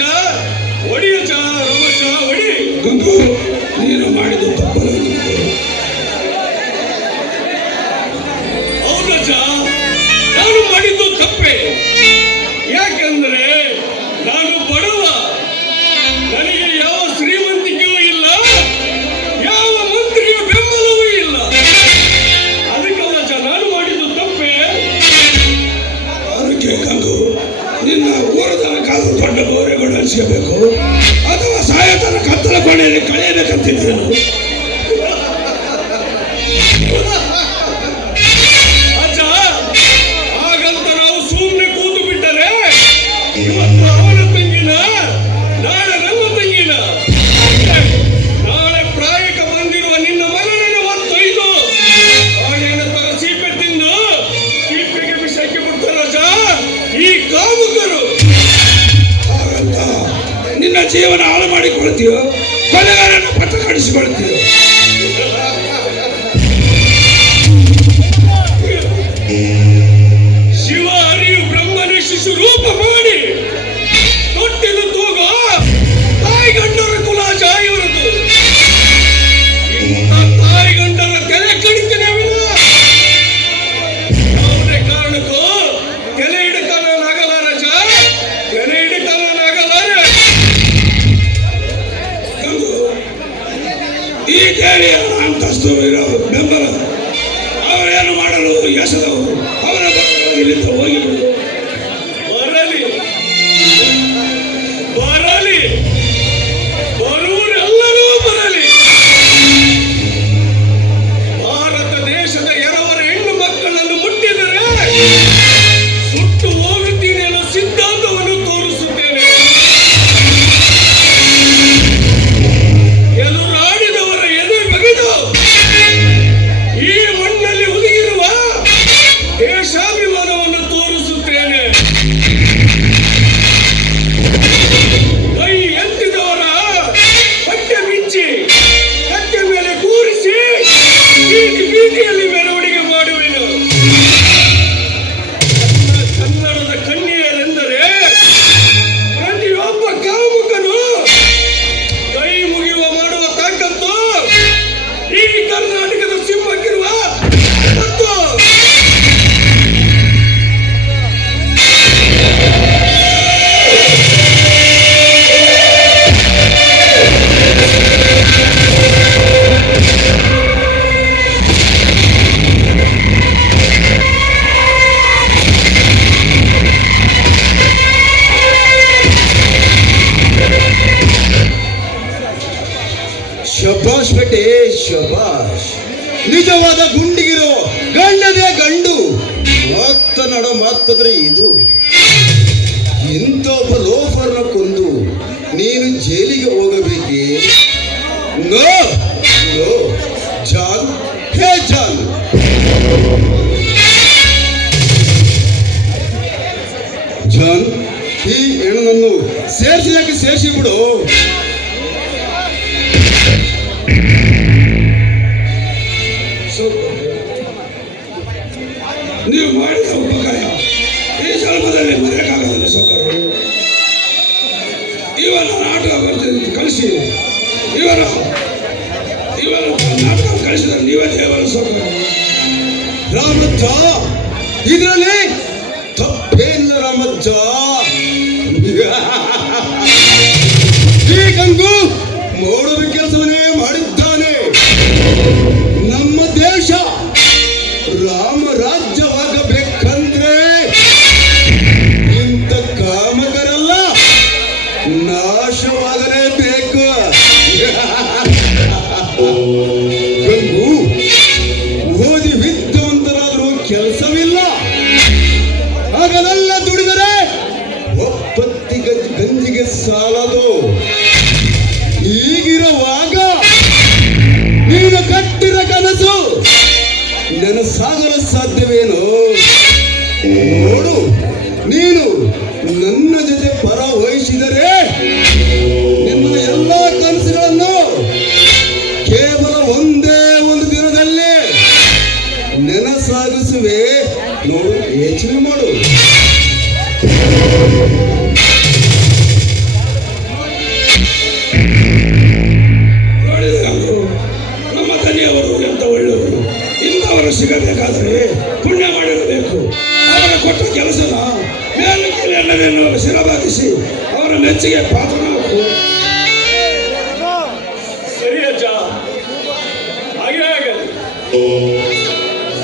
ರಾಜ ಒಡಿಯ ಚ ರಮಚ ಒಡಿ ಗಂಗು ನೀನು ಮಾಡಿದ ತಪ್ಪಲ್ಲ ಹೌದಜ್ಜ ನಾನು ಮಾಡಿದ್ದು ತಪ್ಪೆ ಯಾಕೆಂದ್ರೆ ನಾನು ಬಡವ ನನಗೆ ಯಾವ ಶ್ರೀಮಂತಿಕೆಯೂ ಇಲ್ಲ ಯಾವ ಮಂತ್ರಿಯ ಬೆಂಬಲವೂ ಇಲ್ಲ ಅದಕ್ಕಲ್ಲ ನಾನು ಮಾಡಿದ್ದು ತಪ್ಪೆ ಅದಕ್ಕೆ ಗಂಗು ನಿನ್ನ ಊರದನ ಕಾಲ ದೊಡ್ಡ ಗೋರೆಗಳು ಅನಿಸಬೇಕು ಅಥವಾ ಸಾಯತನ ಕತ್ತಲ ಕೋಣೆಯಲ್ಲಿ ಕಳೆಯಬೇಕಂತಿದ್ದೇನು ಅಜ್ಜ ಹಾಗಂತ ನಾವು ಸುಮ್ಮನೆ ಕೂತು ಬಿಟ್ಟರೆ ಇವತ್ತು ಅವನ ತಂಗಿನ ನಾಳೆ ನನ್ನ ತಂಗಿನ ನಾಳೆ ಪ್ರಾಯಕ್ಕೆ ಬಂದಿರುವ ನಿನ್ನ ಮಗನನ್ನು ಹೊತ್ತೊಯ್ದು ಅವನ ತರ ಸೀಪೆ ತಿಂದು ಸೀಪೆಗೆ ವಿಷಕ್ಕೆ ಬಿಡ್ತಾರೆ ರಾಜ ಈ ಕಾಮುಕರು ಹಾಗಂತ ನಿನ್ನ ಜೀವನ ಹಾಳು ಮಾಡಿಕೊಳ್ತೀಯೋ ಕೊಲೆಗಾರನ ಪಥ ಕಡಿಸಿಕೊಳ್ತೀಯೋ ಶಿವ ಹರಿಯು ಬ್ರಹ್ಮನ ಶಿಶು ರೂಪ ಮಾಡಿ ತೊಟ್ಟಿಲು ತೂಗ ತಾಯಿ ಗಂಡರ ಕುಲಾಜ ಇವರದು ತಾಯಿ ಗಂಡರ ತಲೆ ಕಡಿತೇನೆ ಯಾವುದೇ ಕಾರಣಕ್ಕೂ ತಲೆ ಹಿಡಿತಾನಾಗಲಾರ ತಲೆ ಹಿಡಿತಾನಾಗಲಾರ ಈ ದೇವಿಯ ಅಂತಸ್ತು ಇರೋ ಬೆಂಬಲ ಅವರೇನು ಮಾಡಲು ಯಶದವರು ಅವರ ಇಲ್ಲಿಂದ ಹೋಗಿಬಿಡು ಬರಲಿ ಬರಲಿ ಬರುವರೆಲ್ಲರೂ ಬರಲಿ ಭಾರತ ದೇಶದ ಎರವರ ಹೆಣ್ಣು ಮಕ್ಕಳನ್ನು ಮುಟ್ಟಿದರೆ ಸುಟ್ಟು ಹೋಗುತ್ತೀನಿ ಅನ್ನೋ ಸಿದ್ಧಾಂತವನ್ನು ತೋರಿಸುತ್ತೇನೆ ಎದುರಾಡಿದವರ ಎದೆ ಬಗೆದು ಈ ಮಣ್ಣಲ್ಲಿ ಹುದುಗಿರುವ ದೇಶಾಭಿಮಾನವನ್ನು ತೋರಿಸುತ್ತೇನೆ ಕೈ ಎತ್ತಿದವರ ಹೊಟ್ಟೆ ಬಿಚ್ಚಿ ಕಟ್ಟೆ ಮೇಲೆ ಕೂರಿಸಿ ಬೀದಿ ಬೀದಿಯಲ್ಲಿ ಮೆರವಣಿಗೆ ಮಾಡುವೆನು ಕನ್ನಡದ ಕನ್ಯೆಯರೆಂದರೆ ಪ್ರತಿಯೊಬ್ಬ ಕಾಮುಕನು ಕೈ ಮುಗಿಯುವ ಮಾಡುವ ತಾಕತ್ತು ಈ ಕರ್ನಾಟಕದ ಸಿಂಹಕ್ಕಿರುವ ತಾಕತ್ತು. ಶಬಾಷ್ ಬೇಟೆ ಶಬಾಷ್ ನಿಜವಾದ ಗುಂಡಿಗಿರೋ ಗಂಡದೇ ಗಂಡು ಮಾತನಾಡೋ ಮಾತಂದ್ರೆ ಇದು ಇಂಥ ಒಬ್ಬ ಲೋಫರ್ನ ಕೊಂದು ನೀನು ಜೈಲಿಗೆ ಹೋಗಬೇಕೆ ನೋ ನೋ ಜಾನ್ ಹೇ ಜಾನ್ ಜಾನ್ ಈ ಹೆಣ್ಣನ್ನು ಸೇರಿಸಿದಾಕೆ ಸೇರಿಸಿ ಬಿಡು ನೀವು ಮಾಡಿದ ಉಪಕಾರ ಈ ಸ್ವಲ್ಪದಲ್ಲಿ ಮರೆಯಕ್ಕಾಗಲ್ಲ ಸೌಕರ್ಯ ಇವರ ನಾಟಕ ಕಳಿಸಿ ಇವರ ನಾಟಕ ಕಳಿಸಿದರೆ ನೀವೇ ದೇವರ ಸೌಕರ್ಯ ರಾಮಜ್ಜ ಇದರಲ್ಲಿ ತಪ್ಪೇನಿಲ್ಲ ರಾಮಜ್ಜ ಈ ಗಂಗು ಮಾಡೋದ ಕೆಲಸವನ್ನೇ ಮಾಡಿದ್ದಾನೆ ನಮ್ಮ ದೇಶ ರಾಮ ರಾಜ್ಯವಾಗಬೇಕಂದ್ರೆ ಇಂಥ ಕಾಮಕರೆಲ್ಲ ನಾಶವಾಗಲೇಬೇಕು ಗಂಗು ಓದಿ ವಿದ್ಯಾವಂತರಾದರೂ ಕೆಲಸವಿಲ್ಲ ಹಾಗಲೆಲ್ಲ ದುಡಿದರೆ ಒಪ್ಪತ್ತಿ ಗಂಜಿಗೆ ಸಾಲದು ಈಗಿರುವಾಗ ನೀನು ಕಟ್ಟಿದ ಕನಸು ನನಸಾಗಲು ಸಾಧ್ಯವೇನು ನೋಡು ನೀನು ನನ್ನ ಜೊತೆ ಪರ ವಹಿಸಿದರೆ ನಿನ್ನ ಎಲ್ಲ ಕನಸುಗಳನ್ನು ಕೇವಲ ಒಂದೇ ಒಂದು ದಿನದಲ್ಲಿ ನೆನಸಾಗಿಸುವೆ ನೋಡು ಯೋಚನೆ ಮಾಡು ಮೆಚ್ಚುಗೆ ಪಾತ್ರನಾಗು. ಸರಿ ಅಜ್ಜ, ಹಾಗೆ ಆಗಲಿ.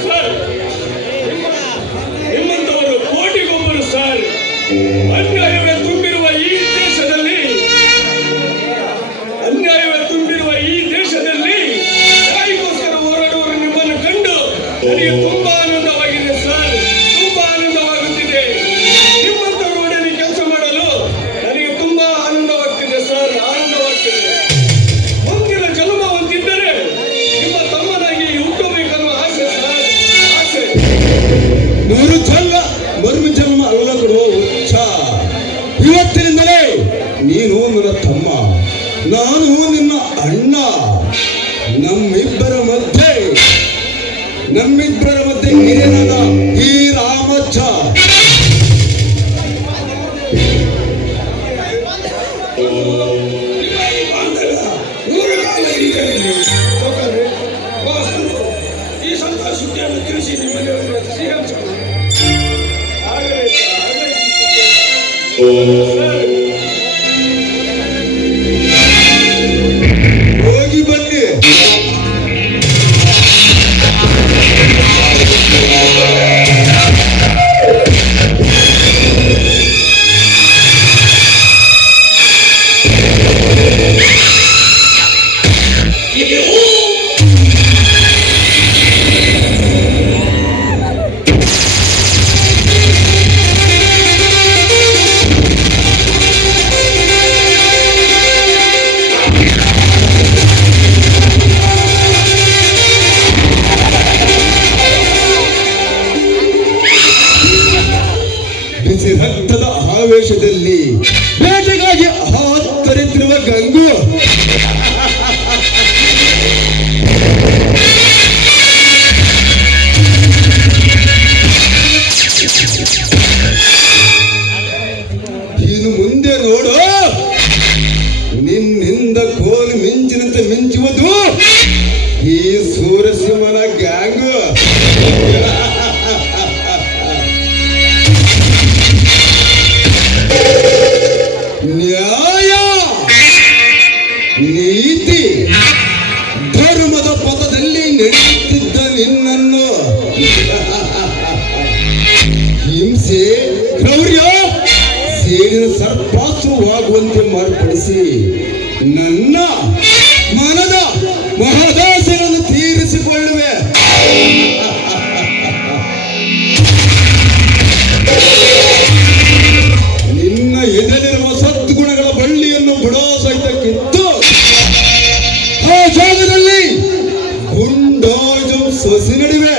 Sir, ನಿಮ್ಮಂತವರು ಕೋಟಿಗೊಬ್ಬರು sir. ಅನ್ಯಾಯವೇ ತುಂಬಿರುವ ಈ ದೇಶದಲ್ಲಿ ನ್ಯಾಯಕ್ಕೋಸ್ಕರ ಹೋರಾಡುವವರು ನಿಮ್ಮನ್ನು ಕಂಡು ನನಗೆ ತುಂಬಾ ಆನಂದವಾಗಿದೆ ಸರ್, ತುಂಬಾ ಆನಂದವಾಗುತ್ತಿದೆ. ನಿಮ್ಮಂತವರು ಒಡನೆ ಕೆಲಸ ಮಾಡಲು ನನಗೆ ತುಂಬಾ ಆನಂದವಾಗ್ತಿದೆ ಸರ್, ಆನಂದವಾಗ್ತಿದೆ. ಮುಂದಿನ ಜನ್ಮ ಹೊಂದಿದ್ದರೆ ನಿಮ್ಮ ತಮ್ಮನಾಗಿ ಹುಟ್ಟಬೇಕನ್ನುವ ಆಸೆ ಸರ್, ಆಸೆ. ನೂರು ಜನ್ಮ ಮರು ಜನ್ಮ ಅಲ್ಲ ಕೊಡುವ ಉಚ್ಚ. ಇವತ್ತಿನಿಂದಲೇ ನೀನು ನನ್ನ ತಮ್ಮ, ನಾನು ನಿನ್ನ ಅಣ್ಣ. ನಮ್ಮಿಬ್ಬರ ಮಧ್ಯೆ ಹಿರಿಯನಾದ ಈ ರಾಮಜ್ಜ ನಿಮ್ಮ ಈ ಬಾಂಧವ್ಯ ನೂರು ಕಾಲ ಹೀಗೆ ಸೌಕರ್ಯ. ಈ ಸಂತೋಷ ಸುದ್ದಿಯನ್ನು ತಿಳಿಸಿ ನಿಮ್ಮಲ್ಲಿ ಸಿಹಿ ಹಂಚೋಣ. ಆಗಲೇ ಸರ್. ಹೋಗಿ ಬನ್ನಿ. ಬಿಸಿ ರಕ್ತದ ಆವೇಶದಲ್ಲಿ ಬೇಟೆಗಾಗಿ ಹಾತೊರೆತಿರುವ ಗಂಗು ಇನ್ನು ಮುಂದೆ ನೋಡು, ನಿನ್ನಿಂದ ಕೋಲು ಮಿಂಚಿನಂತೆ ಮಿಂಚುವುದು ಈ ಸೂರಸಿಂಹನ ಗ್ಯಾಂಗು. ನ್ಯಾಯ, ನೀತಿ, ಧರ್ಮದ ಪಥದಲ್ಲಿ ನಡೆಯುತ್ತಿದ್ದ ನಿನ್ನನ್ನು ಹಿಂಸೆ, ಕ್ರೌರ್ಯ ಸೇರಿನ ಸರ್ಪಾಸುವಾಗುವಂತೆ ಮಾರ್ಪಡಿಸಿ ನನ್ನ ಮನದ ಮಹದಾಸೆಗಳನ್ನು ತೀರಿಸಿಕೊಳ್ಳುವೆ. ನಿನ್ನ ಎದೆಲಿರುವ ಸದ್ಗುಣಗಳ ಬಳ್ಳಿಯನ್ನು ಬುಡೋ ಸಹಿತ ಕಿತ್ತು ಆ ಜಾಗದಲ್ಲಿ ಗುಂಡಾಜು ಸೊಸಿ ನಡುವೆ.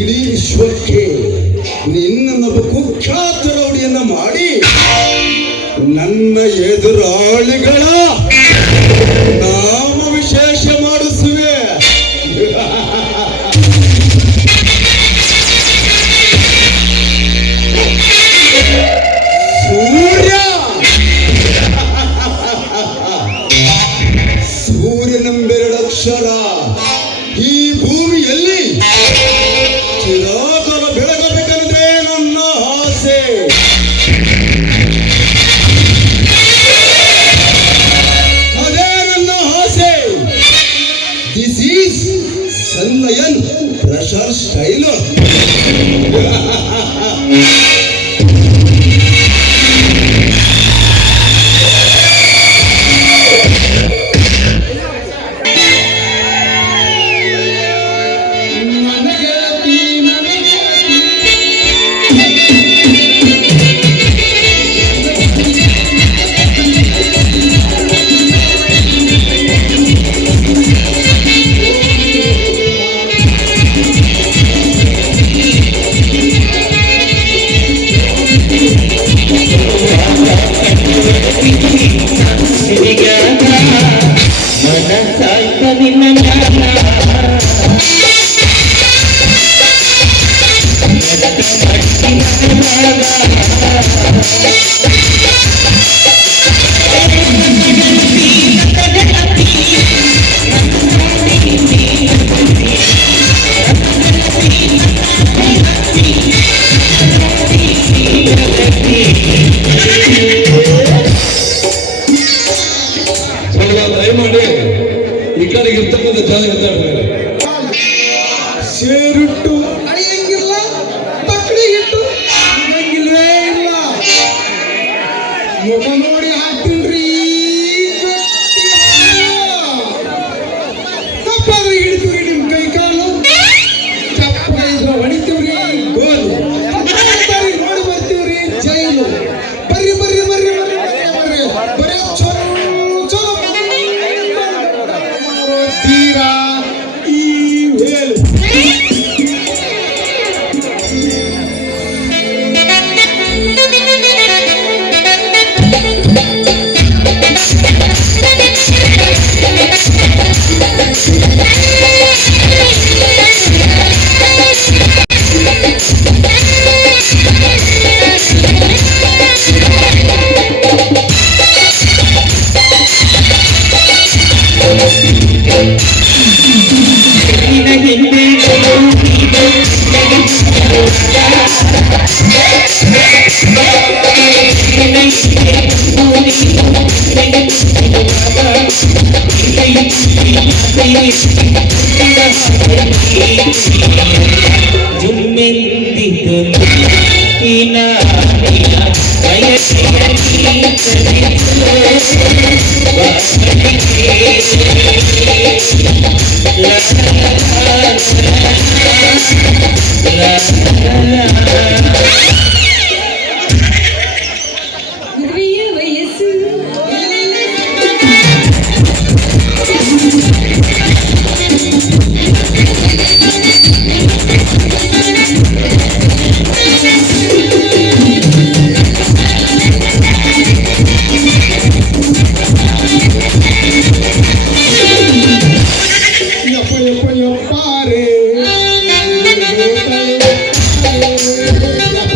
ಇಡೀ ವಿಶ್ವಕ್ಕೆ ನಿನ್ನನ್ನೊಬ್ಬ ಕುಖ್ಯಾತ ರೌಡಿಯನ್ನ ಮಾಡಿ ನನ್ನ ಎದುರಾಳಿಗಳ ನಾಮ ವಿಶೇಷ ಮಾಡಿಸುವೆ. ಸೂರ್ಯನೆಂಬೆರಡಕ್ಷರ ಈ ಭೂಮಿಯಲ್ಲಿ ಚಿರಾಕಾಲ ಬೆಳಗಬೇಕಂದ್ರೆ ನನ್ನ ಆಸೆ. ಅದೇ ನನ್ನ ಆಸೆ. ದಿಸ್ ಈಸ್ ಸನ್ಲಯನ್ ಪ್ರೆಷರ್ ಸ್ಟೈಲ್. ಸೇರಿಟ್ಟು ಅಳಿಯಂಗಿಲ್ಲ, ತಕ್ಕಡಿ ಇಟ್ಟು ಅಳಿಯಂಗಿಲ್ವೇ ಇಲ್ಲ. ಮುಖ ನೋಡಿ ಹಾಕ್ತೀನ್ರಿ, ತಪ್ಪಾದ್ರೆ ಹಿಡಿತೀವ್ರಿ ನಿಮ್ ಕೈ ಕಾಲು, ತಪ್ಪಾದ್ರೆ ಹೊಡಿತೀವ್ರಿ ಗೋಲು, ನೋಡಿ ಬರ್ತೀವ್ರಿ ಜೈಲು. ಬರ್ರಿ ಬರ್ರಿ ಬರ್ರಿ ಬರ್ರಿ ಬರ್ರಿ ಬರೀ ಚಲೋ ಚಲೋ ತೀರಾ ಈ ವೇಲು. ಮದುವೆಯ ವಯಸ್ಸು ಯಪ್ಪ ಯಪ್ಪ ಯಪ್ಪ ರೇ ಯಪ್ಪ ಯಪ್ಪ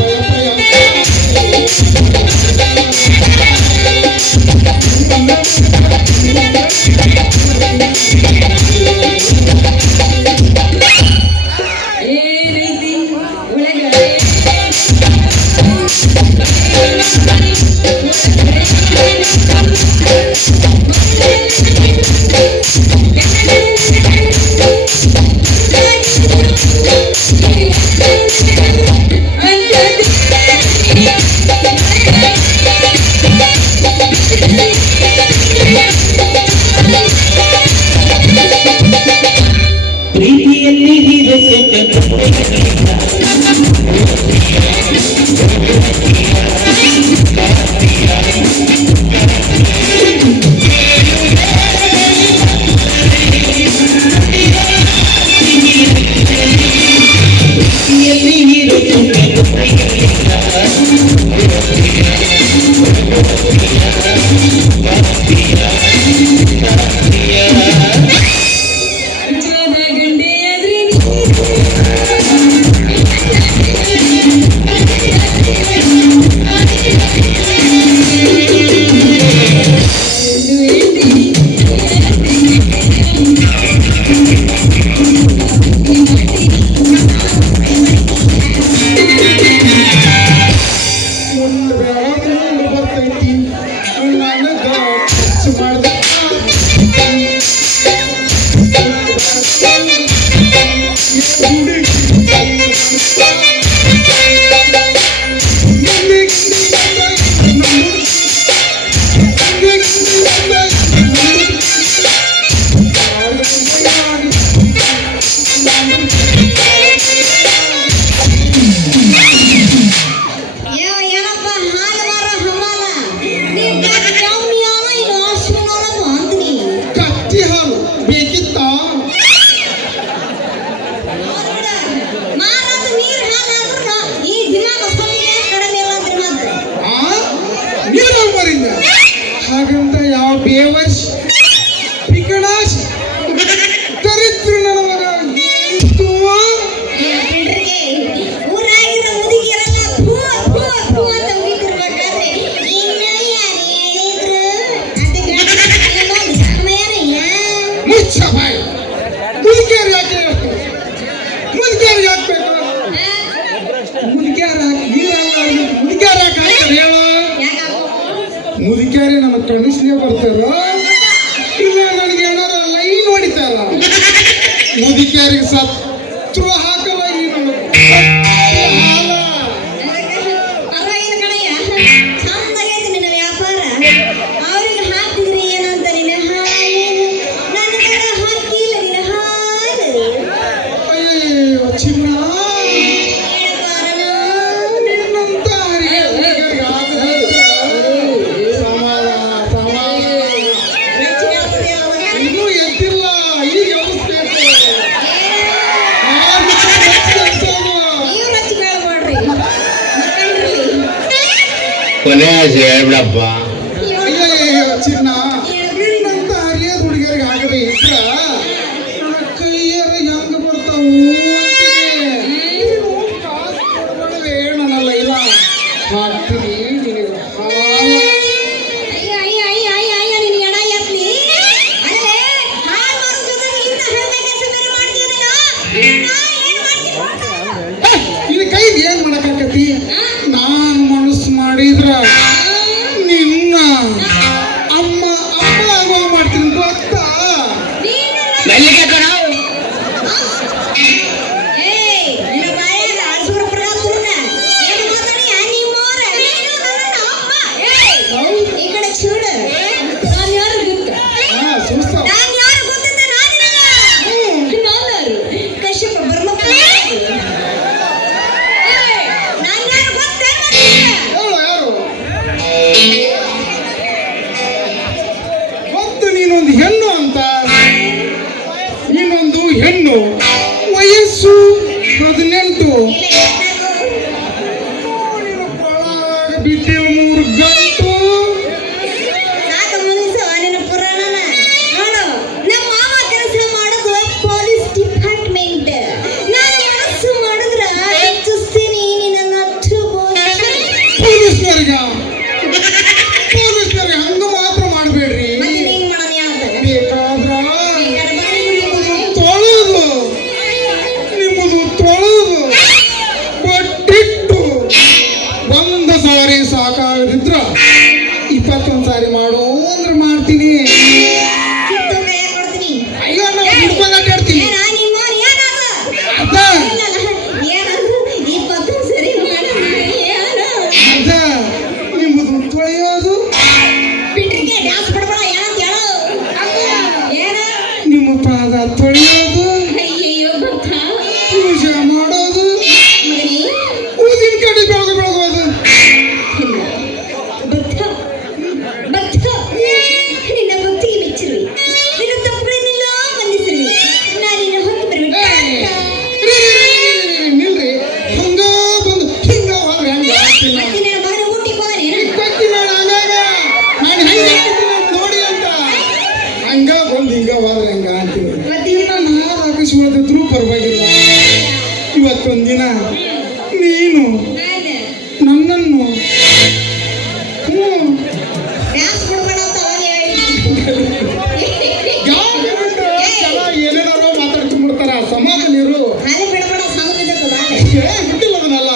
ಏನೈತಿ ಒಳಗಡೆ ಪ್ರೀತಿಯಲ್ಲಿ ನಿಜವಾದ ಗಂಡೆ ಆದ್ರೆ ಒಂದು ಬೆಳಗ್ಗೆ ಬರ್ತೈತಿ ನನಗ ಖರ್ಚು ಮಾಡ್ದ ಏನಪ್ಪ ಹಾಲು ಮಾರ ಹಮಾಲ ನೀವು ಜಾಮಿಯಾನ ಇದು ಆಶ್ರಮನ ಅಂದ್ನಿ ಕತ್ತಿ ಹಾಲು ಬೇಕಿತ್ತ ಮಾರಾದ ನೀರು ಹಾಲಾದ್ರೂ ಈ ದಿನಾಗ ಸೊಲ್ಲಿಗೆ ಕಡಿಮೆ ಇಲ್ಲ ಅಂದ್ರೆ ಮಾತ್ರ ನೀರು ಬರಿಂದ ಹಾಗಂತ ಯಾವ ಬೇವರ್ಸ್ ಪಿಕಣಾಶ್ ದರಿದ್ರ ನನ್ನ ಮಗ ಇತ್ತು. ಊರಾಗಿರೋ ಮುದುಗಿಯರೆಲ್ಲ ಫೂ ಫೂ ಫೂ ಅಂತ ಉಗಿತಿರ್ಬೇಕಾದ್ರೆ ಇನ್ನ ಯಾರು ಹೇಳಿದ್ರು ಅಂತ ಸಮಯನಯ್ಯ ಮುಚ್ಚ ಬಾಯ್ ಮುದುಕಿಯರು ಯಾಕೆ ಮುದುಕಿಯರು ಹಾಕ್ಬೇಕು ಮುದುಕಿಯರು ಹಾಕಿ ಮುದುಕಿಯರು ಯಾಕೆ ಹಾಕ್ತಾರೆ ಹೇಳು ಮುದುಕಿಯರೇ ನನ್ನ ಕನಸಿಗೆ ಬರ್ತಾರ ಇಲ್ಲ ನನಗೆ ಏನಾರ ಲೈನ್ ಹೊಡಿತಾರ ಮುದುಕಿಯರಿಗೆ ಸತ್ರು ಹಾಕಲ್ಲ ಈ ನನ್ನ ಹಾಲ. ಪರವಾಗಿಲ್ಲ ಕಣಯ್ಯ, ಚಂದಾಗೈತೆ ನಿನ್ನ ವ್ಯಾಪಾರ. ಅವ್ರಿಗೆ ಹಾಕಿದ್ರೆ ಏನಂತ ನಿನ್ನ ಹಾಲು, ನನ್ನ ಕಡೆ ಹಾಕಿಲ್ಲ ನಿನ್ನ ಹಾಲು. ಅಯ್ಯಯ್ಯೋ ಚಿನ್ನ, ಏನಪ್ಪಾರನ? ನಿನ್ನಂತ ಹರಿಗೆ ಹುಡುಗರಿಗೆ ಆಗದಿದ್ರೆ ಸಮಾಧಾನ. ರೊಚ್ಚಿಗೆ ಆಗ್ತದೆಯಲ್ಲ ಮಗ? ಇನ್ನೂ ಎದ್ದಿಲ್ಲ, ಈಗ ಎಬ್ಬಿಸ್ಬೇಕು. ನಾನು ಎಬ್ಬಿಸೋದು. ನೀವು ರೊಚ್ಚಿಗೆ ಹೇಳ್ಬೇಡ್ರಿ, ಮಕ್ಕಳ್ರಿ. ಕೊನೆ ಹೇಳ್ಬಿಡಪ್ಪ. ಅಯ್ಯಯ್ಯೋ ಚಿನ್ನ, ನಿನ್ನಂತ ಹರಿಯದ ಹುಡುಗಿಯರಿಗೆ ಆಗದೆ ಇದ್ರ ನನ್ನ ಕೈಯರ ಹೆಂಗ ಬರ್ತಾವು ಅಂತೀನಿ. ನೀನು ಕಾಸು ಕೊಡಬೇಡವೇ ನನ್ನಲ್ಲ, ಇಲ್ಲ ಹಾಕ್ತೀನಿ ನಿನಗೆ ಹಾಲ. ಅಯ್ಯ ಅಯ್ಯ ಅಯ್ಯ ಅಯ್ಯ ಅಯ್ಯ ನಿನ್ನ ಎಡ ಎತ್ಲಿ. ಅಲ್ಲೇ ಹಾಲು ಮಾರೋ ಜೊತೆಗೆ ಇಂಥ ಹಳ್ಳ ಕೆಲಸ ಬೇರೆ ಮಾಡ್ತೀಯಲ್ಲ, ನಾ ಏನ್ ಮಾಡ್ತೀನಿ ನೋಡ್ತಾ? ನಿನ್ನ ಕೈದು ಏನ್ ಮಾಡಕ್ಕಾಕತಿ? ನಾನು ಮನಸ್ಸು ಮಾಡಿದ್ರ ನಿನ್ನ ಅಮ್ಮ ಅಮ್ಮ ಆಗೋ ಮಾಡ್ತೀನಿ ಗೊತ್ತಾ? ನೀನು ಮೆಲ್ಲಿಗೆ ಕಣ. ಏಯ್ ನಿನ್ನ ಬಾಯಾಗ ಅಸುರ ಪ್ರಗಾತುರ್ನ ಏನು ಮಾತಾಡಿಯ ನಿಮ್ಮೋರ? ನೀನು ನನ್ನ ಅಮ್ಮ. ಏಯ್ ಈ ಕಡೆ చూడు, ನಾನು ಯಾರು ಗೊತ್ತಾ? ಸುಸ್ತ ನಾನು ಯಾರು ಗೊತ್ತಿದ್ದೆ ನಾನಿಲ್ಲ. ನಾನಾರು ಕಶ್ಯಪ ಬ್ರಹ್ಮಪ್ಪ. ನಾನು ಯಾರು ಗೊತ್ತೇ ಯಾರು ಗೊತ್ತು? ನೀನೊಂದು ಹೆಣ್ಣು ಅಂತ. ನೀನೊಂದು ಹೆಣ್ಣು, ವಯಸ್ಸು 18. ನೀನು ಕೊಳಗ ಬಿಟ್ಟಿವ 3 ಗಂಟು. ಸಾಕು ಮುಗಿಸು ನಿನ್ನ ಪುರಾಣನ. ನೋಡು, ನಮ್ಮ ಮಾವ ಕೆಲಸ ಮಾಡೋದು ಪೊಲೀಸ್ ಡಿಪಾರ್ಟ್ಮೆಂಟ್. ನಾನು ಮನಸ್ಸು ಮಾಡಿದ್ರ ಹೆಚ್ಚಿಸ್ತೀನಿ ನಿನ್ನ ನಟ್ಟು ಬೋಚಿ. ಪೊಲೀಸ್ನವ್ರಿಗ ಹಂಗ ಮಾತ್ರ ಮಾಡಬೇಡ್ರಿ. ಮತ್ತೆ ನೀನ್ ಮಾಡೋದು ಯಾವ್ದು? ಬೇಕಾದ್ರ ಬೇಕಾದ್ರೆ ಬಾರಿ ಮುಗಿಬೋದು. ತೊಳೆದು ನಿಮ್ಮದು ತೊಳೆದು ಬಟ್ಟಿಟ್ಟು 1 ಸಾರಿ ಸಾಕಾಗದಿದ್ರ 21 ಸಾರಿ ಮಾಡು ಅಂದ್ರೆ ಮಾಡ್ತೀನಿ. ಕಿತ್ತು ಕೈಯಾಗ ಕೊಡ್ತೀನಿ. ಅಯ್ಯೋ ನಾವು ಹಿಡ್ಕೊಂಡು ಅಡ್ಡಾಡ್ತೀನಿ. ಏನ ನಿಮ್ಮೋರು ಏನದು? ಅದ ಇಲ್ಲಲ್ಲ, ಏನದು? 20 ಸರಿ ಮಾಡೋದು ಏನು? ಅದ ನಿಮ್ಮದು ತೊಳೆಯೋದು, ಬಿಟ್ರಿಗೆ ಡ್ಯಾನ್ಸ್ ಬಿಡ್ಬೇಡ, ಏನಂತ ಹೇಳು? ಏನ? ನಿಮ್ಮ ಪಾದ ತೊಳೆಯೋದು, ಅಯ್ಯಯ್ಯೋ ಗೊತ್ತಾ ಪೂಜೆ ಮಾಡೋದು, ಮಗನೇ? ಊದಿನ ಕಡ್ಡಿ ಬೆಳಗೋದು. ಬದ್ಧ ಬದ್ಧ ನಿನ್ನ ಭಕ್ತಿಗೆ ಮೆಚ್ಚಿರುವೆ, ನಿನ್ನ ತಪ್ಪುಗಳನ್ನೆಲ್ಲ ಬಂಧಿಸಿರುವೆ. ನಾನಿನ್ನ ಹೊತ್ತು ಬರಬೇಕು. ನಿಲ್ರಿ, ಹಂಗ ಬಂದು ಹಿಂಗ ಹೋದ್ರೆ ಹೆಂಗ ಆಗ್ತೀನಿ? ಮತ್ತೆ ನನ್ನ ಮಗನ ಊಟಿಗೆ ಹೋಗನೇನ? ಕಟ್ಟಿ ಮಾಡ ಹಂಗಾಗ ನಾನು ಹೆಂಗ ಆಗ್ತೀನಿ ನೋಡಿ ಅಂತ. ಹಂಗ ಬಂದು ಹಿಂಗ ಹೋದ್ರೆ ಹೆಂಗ ಅಂತೀನಿ. ಮತ್ತೆ ನಾನು ಹಾಕಿಸ್ಕೊಳ್ತಿದ್ರು ಪರವಾಗಿಲ್ಲ. ಇವತ್ತೊಂದು ದಿನ ನೀನು ನಾನು ನನ್ನನ್ನು ಡ್ಯಾನ್ಸ್ ಬಿಡ್ಬೇಡ ಅಂತ ಅವಾಗ ಹೇಳಿದ್ದೆ. ಗಾಳಿ ಬಿಟ್ಟು ಜನ ಏನೇನಾರೋ ಮಾತಾಡ್ಕೊಂಡ್ಬಿಡ್ತಾರ. ಸಮಾಧಾನಿರು ಹಾಲೆ ಬಿಡಬೇಡ, ಸಾಗುತ್ತಿದ್ದದ್ದು ಬಾಳೆ. ಬಿಟ್ಟಿಲ್ಲ ಅದನ್ನೆಲ್ಲ.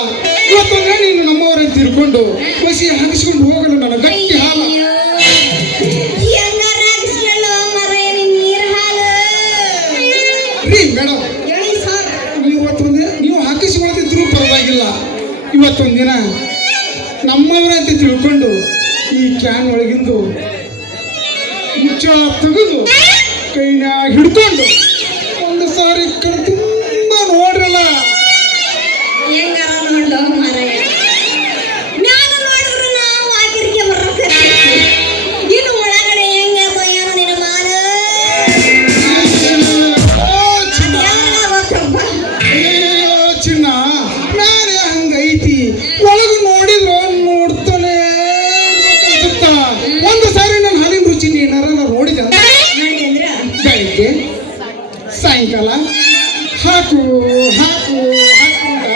ಇವತ್ತೊಂದ್ರೆ ನೀನು ನಮ್ಮವರೇ ತಿರ್ಕೊಂಡು ಬಸಿ ಹಾಕಿಸ್ಕೊಂಡು ಹೋಗಲು ನನ್ನ ಗಟ್ಟಿ ಹಾಲ. ಅಯ್ಯೋ, ಹೆಂಗಾರ ಹಾಕಿಸ್ಕೊಳ್ಳು ಮಾರಾಯ ನಿನ್ ನೀರ್ ಹಾಲು. ರೀ ಮೇಡಮ್, ಹೇಳಿ ಸಾರ್. ನೀವು ಹಾಕಿಸ್ಕೊಳ್ತಿದ್ರು ಪರವಾಗಿಲ್ಲ. ಇವತ್ತೊಂದಿನ ನಮ್ಮವರಂತೆ ತಿಳ್ಕೊಂಡು ಈ ಕ್ಯಾನ್ ಒಳಗಿಂದು ಮುಚ್ಚಳ ತೆಗೆದು ಕೈನಾಗ ಹಿಡ್ಕೊಂಡು 1 ಸಾರಿ ಕಡೆ ತುಂಬಾ ನೋಡ್ರಲ್ಲ. ಹೆಂಗಾರ ನೋಡು ಮಾರಾಯ, ಮ್ಯಾಗ ನೋಡಿದ್ರು ನಾವು ಆಕಿರಿಗೆ ಬರೋಕೆ ಇನ್ನು ಒಳಗಡೆ ಹೆಂಗಾಗೋ ಏನೋ ನಿನ್ನ ಮಾಲು. ಓ ಚಿನ್ನ, ಯಾವಾಗ ಗೊತ್ತಪ್ಪ? ಅಯ್ಯಯ್ಯೋ ಚಿನ್ನ, ನಾನೇ ಹಂಗೈತಿ. ಒಳಗೆ ನೋಡಿದ್ರ ನೋಡ್ತಾನೆ ಇರ್ಬೇಕನ್ಸುತ್ತ. 1 ಸಾರಿ ನನ್ನ ಹಲಿನ ರುಚಿ ಏನಾರ ನೋಡಿದ ನೋಡಿದ್ರ ಬೆಳಿಗ್ಗೆ ಸಾಯಂಕಾಲ ಹಾಕು ಹಾಕು ಹಾಕು ಅಂತ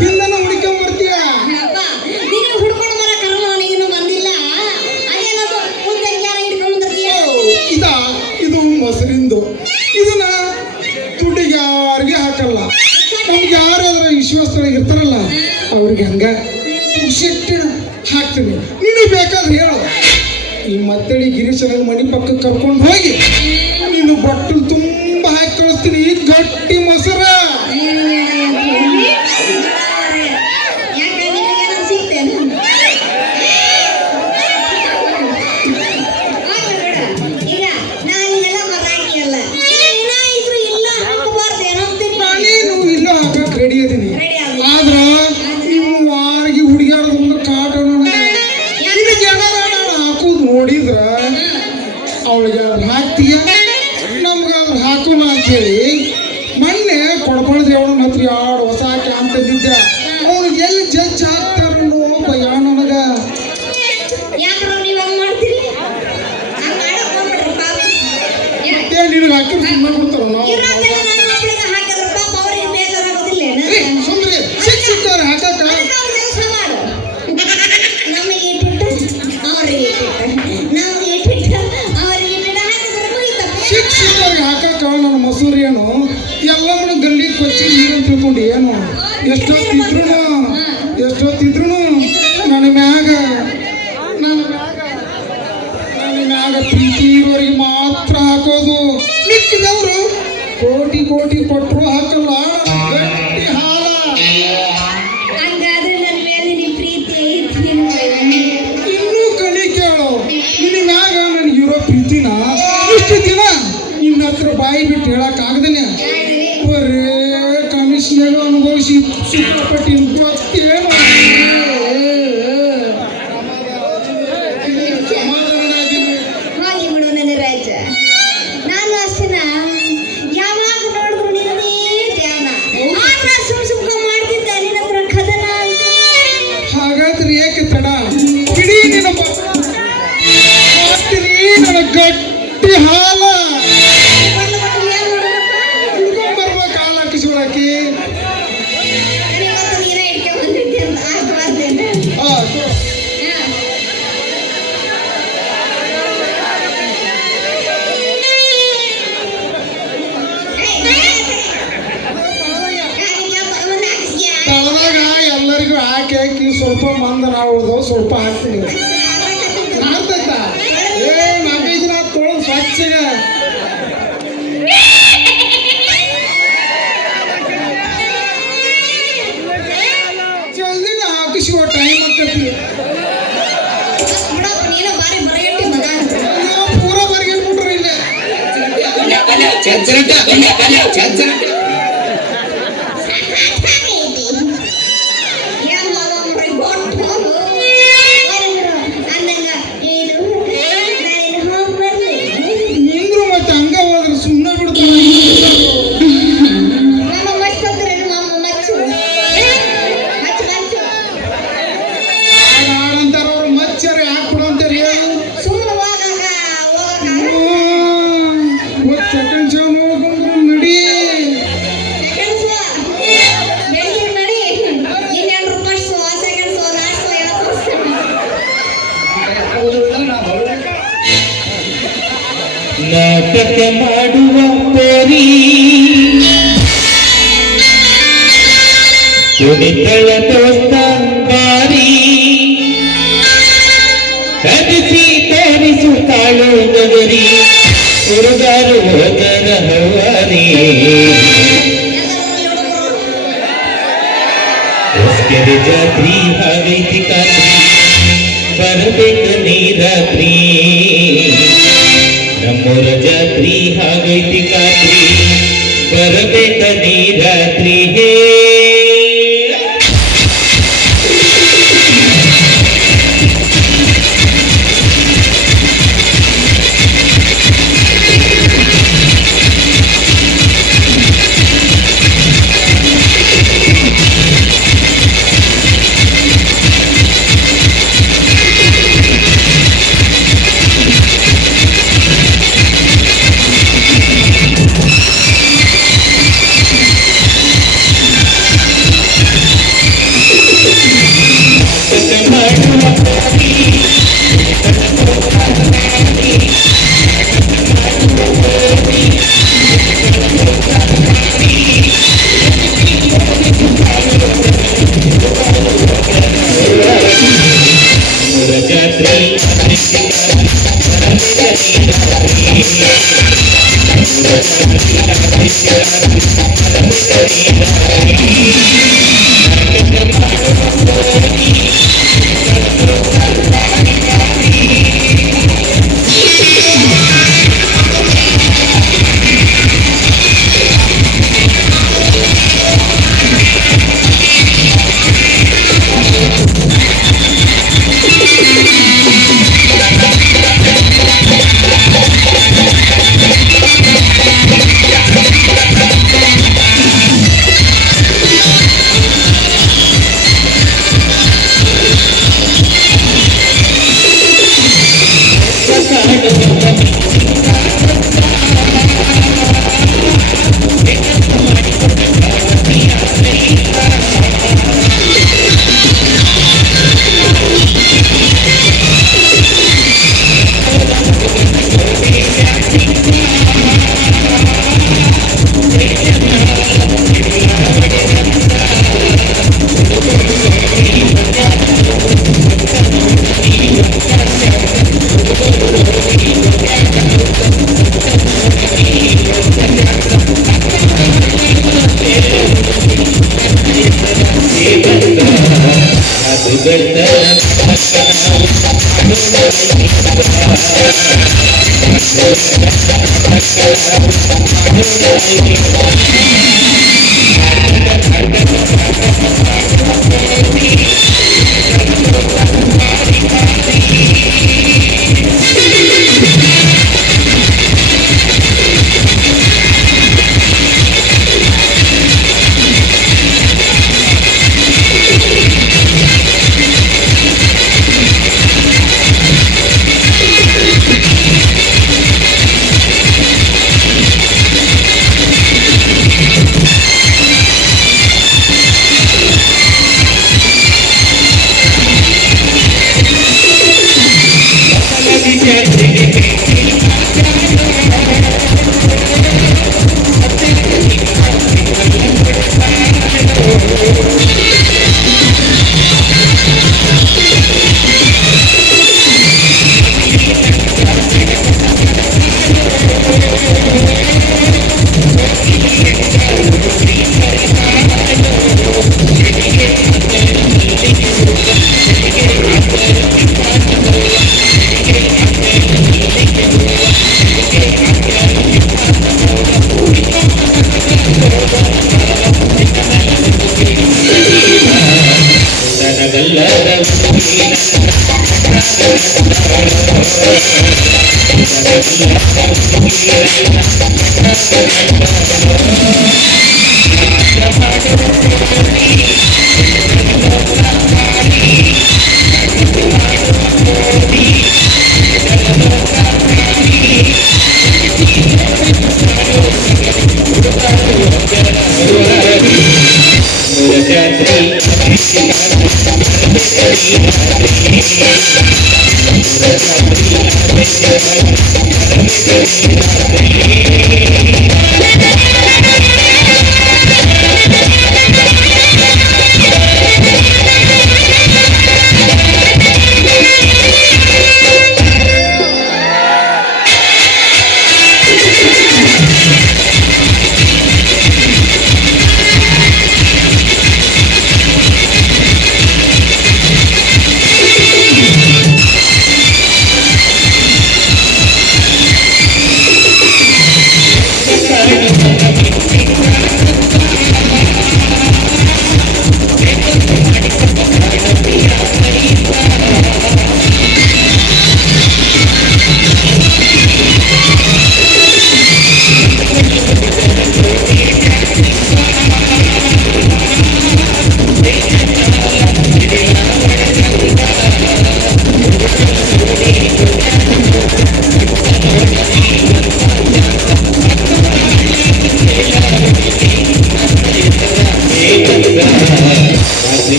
ಹಿಂದನ ಹುಡ್ಕೊಂಡ್ ಬರ್ತೀಯ. ಅಪ್ಪ, ನಿನ್ನ ಹುಡ್ಕೊಂಡು ಬರೋ ಕರ್ಮ ನನಗಿನ್ನೂ ಬಂದಿಲ್ಲ. ಅದೇನದು ಮುಂದೆ ಯಾರ ಹಿಡ್ಕೊಂಡ್ ಬಂದಿರ್ತೀಯ? ಇದು ಮೊಸರಿಂದು. ಇದನ್ನ ತುಡಿಗಾರಿಗೆ ಹಾಕಲ್ಲ. ನಮ್ಗೆ ಯಾರಾದ್ರೂ ವಿಶ್ವಾಸದೊಳಗೆ ಇರ್ತಾರಲ್ಲ ಅವ್ರಿಗೆ ಹಂಗ ಶೆಟ್ಟಿ ಹಾಕ್ತೀನಿ. ನೀನು ಬೇಕಾದ್ರೆ ಹೇಳು, ಈ ಮತ್ತಳಿ ಗಿರೀಶನ ಮನೆ ಪಕ್ಕಕ್ಕೆ ಕರ್ಕೊಂಡು ಹೋಗಿ ನೀನು ಬಟ್ಟಲು ತುಂಬ ಹಾಕಿ ಕಳಿಸ್ತೀನಿ. ಗಟ್ಟಿ ದೇವನ ಹತ್ರ ಎರಡು ಹೊಸ ಕ್ಯಾಂಪ್ ತಂದಿದ್ದೆ ಅವನು ಎಲ್ಲಿ ಜಡ್ಜ್ ಆಗ್ತಾರಲ್ಲೋ ಭಯ ನನಗ. ಯಾಕ್ರ ನೀವ್ ಹಂಗ್ ಮಾಡ್ತೀರಿ? ಹಂಗ್ ಮಾಡಕ್ ಹೋಗ್ಬೇಡ್ರಿ ಪಾಪ. ಮತ್ತೆ ನಿನಗೆ ಹಾಕಿ ಸುಮ್ಮನೆ ಬಿಡ್ತಾರ ನಾವು ಇರೋದೆಲ್ಲ ನನ್ನ ಮಕ್ಳಿಗೆ ಹಾಕಿದ್ರೆ ಪಾಪ ಅವ್ರಿಗೆ ಬೇಜಾರಾಗೋದಿಲ್ಲೇನ? ಸುಮ್ರಿ ಸಿಕ್ತಾರೆ ಹಾಕಕ್ಕ ಅವ್ರ್ ಕೆಲ್ಸ ಮಾಡು. ನಮಗೆ ಇಟ್ಟಿಟ್ಟು ಅವ್ರಿಗೆ ಇಟ್ಟಿಟ್ಟು ನಮಗೆ ಇಟ್ಟಿಟ್ಟು ಅವ್ರಿಗೆ ಇಟ್ಟಿಟ್ಟು ಹಾಕಿದ್ರೆ ಮುಗಿತಪ್ಪ. ಶಿಕ್ಷಕರಿಗೆ ಹಾಕಕ್ಕ ನನ್ನ ಮಸೂರಿಯನ್ನು ಎಲ್ಲ ಗಲ್ಲಿ ಕೊಚ್ಚಿ ನೀರು ತಿಳ್ಕೊಂಡು ಏನು ಎಷ್ಟೊತ್ತಿದ್ರು ನನ್ನ ಮ್ಯಾಗ ಪ್ರೀತಿ ಇರೋರಿಗೆ ಮಾತ್ರ ಹಾಕೋದು. ಮಿಕ್ಕಿದವರು ಕೋಟಿ ಕೋಟಿ ಕೊಟ್ಟರು ಹಾಕಲ್ಲ. ಗಟ್ಟಿ ಹಾಲ ಹಂಗಾದ್ರೆ ನನ್ನ ಮೇಲೆ ನಿನ್ ಪ್ರೀತಿ ಐತಿ. ಇನ್ನೂ ಕಲಿ ಕೇಳು ನಿನ್ನ ಮ್ಯಾಗ ನನಗಿರೋ ಪ್ರೀತಿನ ಇಷ್ಟು ದಿನ ನಿನ್ನ ಹತ್ರ ಬಾಯಿ ಬಿಟ್ಟು ಹೇಳಕ್ ಆಗದೇನೆ ಬರೇ ಕಮಿಷನರ್ ಅನುಭವಿಸಿ ಸಿಕ್ಕಾಪಟ್ಟಿ ಗೊತ್ತೇನು ಹೋಗಿ ಬಿಡು ನನ್ನ ರಾಜ. ನಾನು ಅಷ್ಟೇನ ಯಾವಾಗ ನೋಡಿದ್ರು ನಿನ್ನದೇ ಧ್ಯಾನ. ಆದ್ರ ಸುಮ್ಕ ಮಾಡ್ತಿದ್ದ ನಿನ್ನ ಹತ್ರ ಕದನ ಅಂತ. ಹಾಗಾದ್ರೆ ಏಕೆ ತಡ ಇಡೀ ನಿನ್ನ ನನ್ನ ಗಟ್ಟಿ ಹಾಲ ಬಂದು ಬಂದು ಏನ್ ನೋಡೋಣಪ್ಪ? ಬರ್ಬೇಕು ಹಾಲು ಹಾಕಿಸ್ಕೊಳಕಿ. ಇವತ್ತು ನೀನೇ ಇಟ್ಕೊಂಡ್ ಬಂದಿದ್ದೆ ಅಂತ ಆಗ್ಬಾರ್ದೇನು? ತಳದಾಗ ಎಲ್ಲರಿಗೂ ಹಾಕಿ ಹಾಕಿ ಸ್ವಲ್ಪ ಮಂದರ ಆಗೋದು ಸ್ವಲ್ಪ ಹಾಕ್ತೀನಿ. ಆಗ್ತೈತ ಏ 4-5 ದಿನ ತೊಳೆದು ಸ್ವಚ್ಛಗೆ ಜಲ್ದಿನ ಹಾಕಿಸುವ ಟೈಮ್ ಆಗ್ತೈತಿ. ನೀನು ಬಾರಿ ಬರಗಟ್ಟಿ ಮಗ. ನಾವು ಪೂರ ಬರ್ಗೆ ಬಿಟ್ರು ಇಲ್ಲೇ ನಿಂದ್ರು ಮತ್ತೆ ಹಂಗ ಹೋದ್ರೆ ಸುಮ್ಮನೆ ಬಿಡ್ತಾರೆ. ಆಡಂತಾರ ಅವ್ರು ಮಚ್ಚರಿ ಹಾಕ್ಬಿಡು ಅಂತಾರೆ. ಸೆಕೆಂಡ್ ಶೋ ನೋಡ್ಕೊಂಡ್ರು ನಡಿ. ನಾಟಕ ಮಾಡುವ ಪರಿ ಕುಣಿತಳ ದೋಸ್ತ ಬಾರಿ ಕದಿಸಿ ತೋರಿಸುತ್ತಾಳು ನಗರಿ ಹುಡುಗರು ಹೋದರ ಹವಾರಿ ಹೊಸ್ಕೆರೆ ಜಾತ್ರಿ ಆಗೈತಿ ಖಾತ್ರಿ ಬರಬೇಕ ನೀ ರಾತ್ರಿ ನಮ್ಮೂರ ಜಾತ್ರಿ ಆಗೈತಿ ಖಾತ್ರಿ ಬರಬೇಕ ನೀ ರಾತ್ರಿ ಹೇ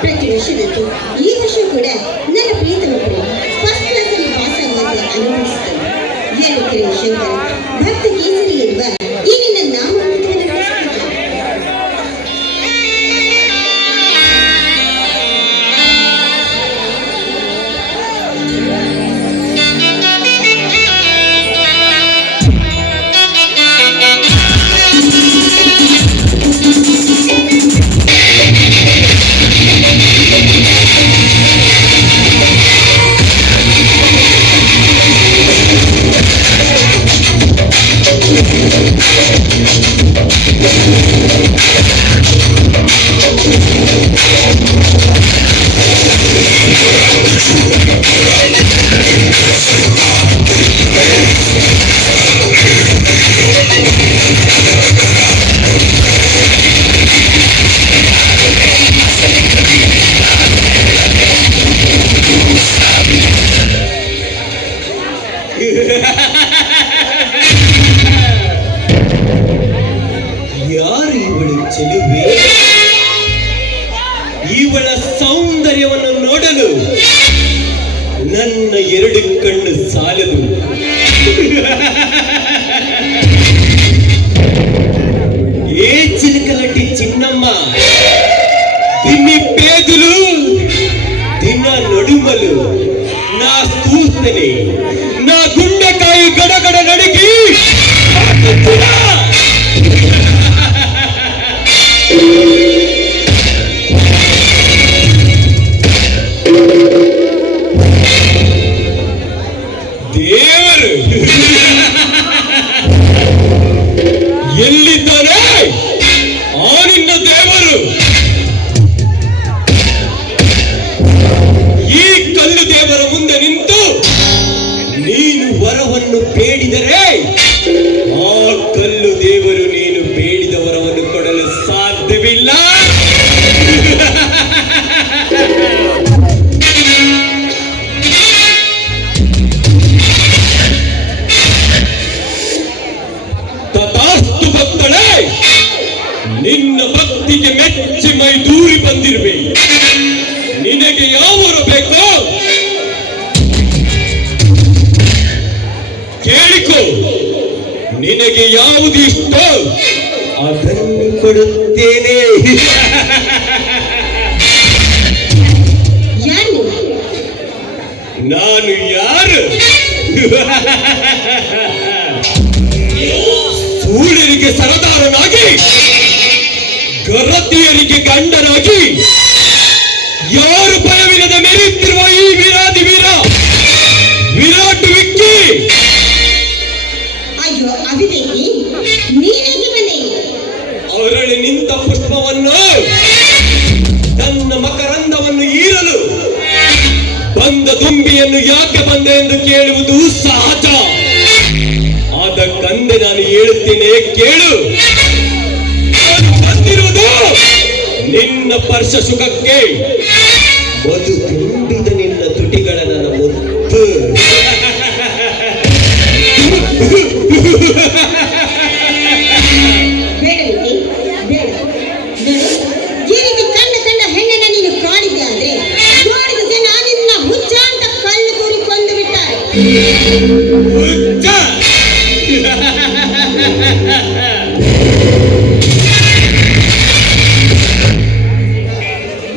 ಪ್ರತಿ ವರ್ಷದಂತೂ ಈ ವರ್ಷ ಕೂಡ ನನ್ನ ಪ್ರೀತಮ ಪಡೆ ಫಸ್ಟ್ ಕ್ಲಾಸಲ್ಲಿ ಪಾಸ್ ಆಗುವಂತೆ ಅನುಭವಿಸುತ್ತೇನೆ. ಹೇಳುತ್ತಿರುವ ಶಂಕರ ಭಕ್ತ ಕೇಸರಿ ಎನ್ನುವ ಈ ನಿನ್ನ ನಾಮಾಮೃತವನ್ನು ನಡೆಸುತ್ತಿದ್ದಾನೆ. ಯಾರು ಇವಳು ಚೆಲುವೆ? ಇವಳ ಸೌಂದರ್ಯವನ್ನು ನೋಡಲು ನನ್ನ 2 ಕಣ್ಣು ಸಾಲದು. ఏ చిలకలటి చిన్నమ్మ తిన్ని పేదులు తిన్న నడుమలు నా స్తూస్తని నా గుండెకాయ గడగడ నడికి ದೇವರು ಎಲ್ಲಿದ್ದಾನೆ ಆ ನಿನ್ನ ದೇವರು? ಈ ಕಲ್ಲು ದೇವರ ಮುಂದೆ ನಿಂತು ನೀನು ವರವನ್ನು ಬೇಡಿದರೆ ಆ ಕಲ್ಲು ದೇವರು ನೀನು ಬೇಡಿದ ವರವನ್ನು ಕೊಡಲು ಸಾಧ್ಯವಿಲ್ಲ. ತಥಾಸ್ತು ಭಕ್ತಳೇ, ನಿನ್ನ ಭಕ್ತಿಗೆ ಮೆಚ್ಚಿ ಮೈ ದೂರಿ ಬಂದಿರುವೆ. ನಿನಗೆ ಯಾವರು ಬೇಕೋ ಕೇಳಿಕೋ. ನಿನಗೆ ಯಾವುದು ಇಷ್ಟೋ ಅದನ್ನು ಕೊಡುತ್ತೇನೆ. ಯಾರು? ನಾನು ಯಾರು? ಸೂರ್ಯರಿಗೆ ಸರದಾರನಾಗಿ, ಗರತಿಯರಿಗೆ ಗಂಡನಾಗಿ, ಯಾರು ಭಯವಿಲ್ಲದ ಮೆರೆಯುತ್ತಿರುವ ಈ ವೀರಾದಿ ವೀರ ವಿರಾಟ್ ವಿಕ್ಕಿ. ಅಯ್ಯೋ ಅವಿವೇಕಿ, ನೀನೇಗೆ ಬಂದೆ? ಅರಳಿ ನಿಂತ ಪುಷ್ಪವನ್ನು ತನ್ನ ಮಕರಂದವನ್ನು ಈರಲು ಬಂದ ದುಂಬಿಯನ್ನು ಯಾಕೆ ಬಂದೆ ಎಂದು ಕೇಳುವುದು ಸಹಜ. ಅದಕ್ಕಂದೆ ನಾನು ಹೇಳುತ್ತೇನೆ, ಕೇಳು. ನಾನು ಬಂದಿರುವುದು ನಿನ್ನ ಸ್ಪರ್ಶ ಸುಖಕ್ಕೆ. ಮಧು ತುಂಬಿದ ನಿನ್ನ ತುಟಿಗಳ ನನ್ನ ಮುತ್ತು. ಬೇಡವಿದೆ, ಬೇಡ. ಈ ರೀತಿ ಕಂಡ ಹೆಣ್ಣನ್ನ ನೀನು ಕಾಡಿದ್ದೆ ಆದ್ರೆ ನೋಡಿದ ಜನ ನಿನ್ನ ಹುಚ್ಚ ಅಂತ ಕಲ್ಲು ತೂರಿ ಕೊಂದು ಬಿಟ್ಟಾರೆ. ಹುಚ್ಚ?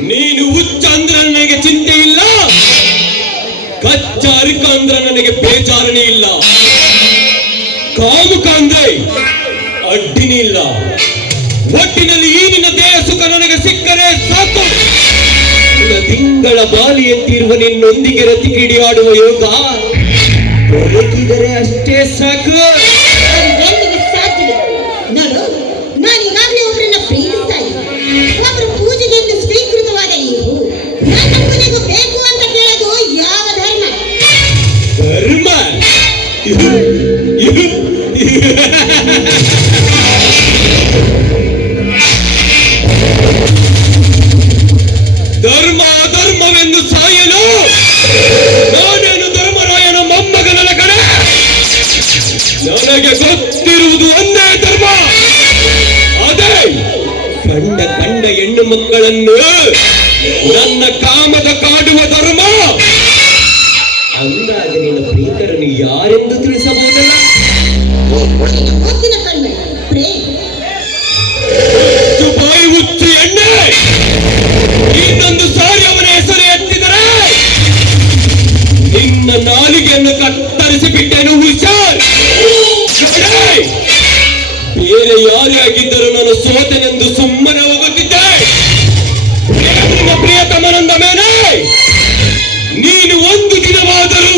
ನೀನು ಹುಚ್ಚ ಅಂದ್ರೆ ನನಗೆ ಚಿಂತೆ ಇಲ್ಲ, ಕಚ್ಚ ಅರಿಕ ಅಂದ್ರೆ ನನಗೆ ಬೇಜಾರನೇ ಇಲ್ಲ, ಕಾಮುಕ ಅಂದ್ರೆ ಅಡ್ಡಿನೇ ಇಲ್ಲ. ಒಟ್ಟಿನಲ್ಲಿ ಈ ನಿನ್ನ ದೇಹ ಸುಖ ನನಗೆ ಸಿಕ್ಕರೆ ಸಾಕು. ತಿಂಗಳ ಬಾಲಿ ಎತ್ತಿರುವ ನಿನ್ನೊಂದಿಗೆ ರತಿ ಕಿಡಿಯಾಡುವ ಯೋಗ ಒದಗಿದರೆ ಅಷ್ಟೇ ಸಾಕು. ಎಂದಿಗೆ ಸಾಧ್ಯವಿಲ್ಲ. ನೋಡು, ನಾನು ಈಗಾಗಲೇ ಒಬ್ಬರನ್ನ ಪ್ರೀತಿಸ್ತಾ ಇದ್ದೀನಿ. ಒಬ್ಬರು ಪೂಜೆಗೆ ಎಂದು ಸ್ವೀಕೃತವಾದ ಈ ಹೂ ನನ್ನ ಪೂಜೆಗೂ ಬೇಕು ಅಂತ ಕೇಳೋದು ಯಾವ ಧರ್ಮ? ಧರ್ಮ? ಧರ್ಮ ಅಧರ್ಮವೆಂದು ಸಾಯಲು ನಾನೇನು ಧರ್ಮರಾಯನ ಮೊಮ್ಮಗನ ಕಡೆ? ನನಗೆ ಗೊತ್ತಿರುವುದು ಒಂದೇ ಧರ್ಮ, ಅದೇ ಕಂಡ ಹೆಣ್ಣು ಮಕ್ಕಳನ್ನು ನನ್ನ ಕಾಮದ ಕಾಡುವ ಧರ್ಮ. ಅಂದಾಗ ನಿನ್ನ ಪ್ರೀತರನ್ನು ಯಾರೆಂದು ತಿಳಿಸಬಹುದಲ್ಲ? ಮುತ್ತಿನ ಕಣ್ಣ ಪ್ರೇಮ. ಬಾಯಿ ಹುಚ್ಚು ಎಣ್ಣೆ, ಇನ್ನೊಂದು ಸಾರಿ ಅವನ ಹೆಸರು ಎತ್ತಿದರೆ ನಿನ್ನ ನಾಲಿಗೆಯನ್ನು ಕತ್ತರಿಸಿ ಬಿಟ್ಟೇನು. ಹುಷಾರ್. ಬೇರೆ ಯಾರೇ ಆಗಿದ್ದರೂ ನಾನು ಸೋತೆನೆಂದು ಸುಮ್ಮನೆ ಹೋಗುತ್ತಿದ್ದೆ. ನಿಮ್ಮ ಪ್ರಿಯತಮನಂದ ಮೇಲೆ ನೀನು ಒಂದು ದಿನವಾದರೂ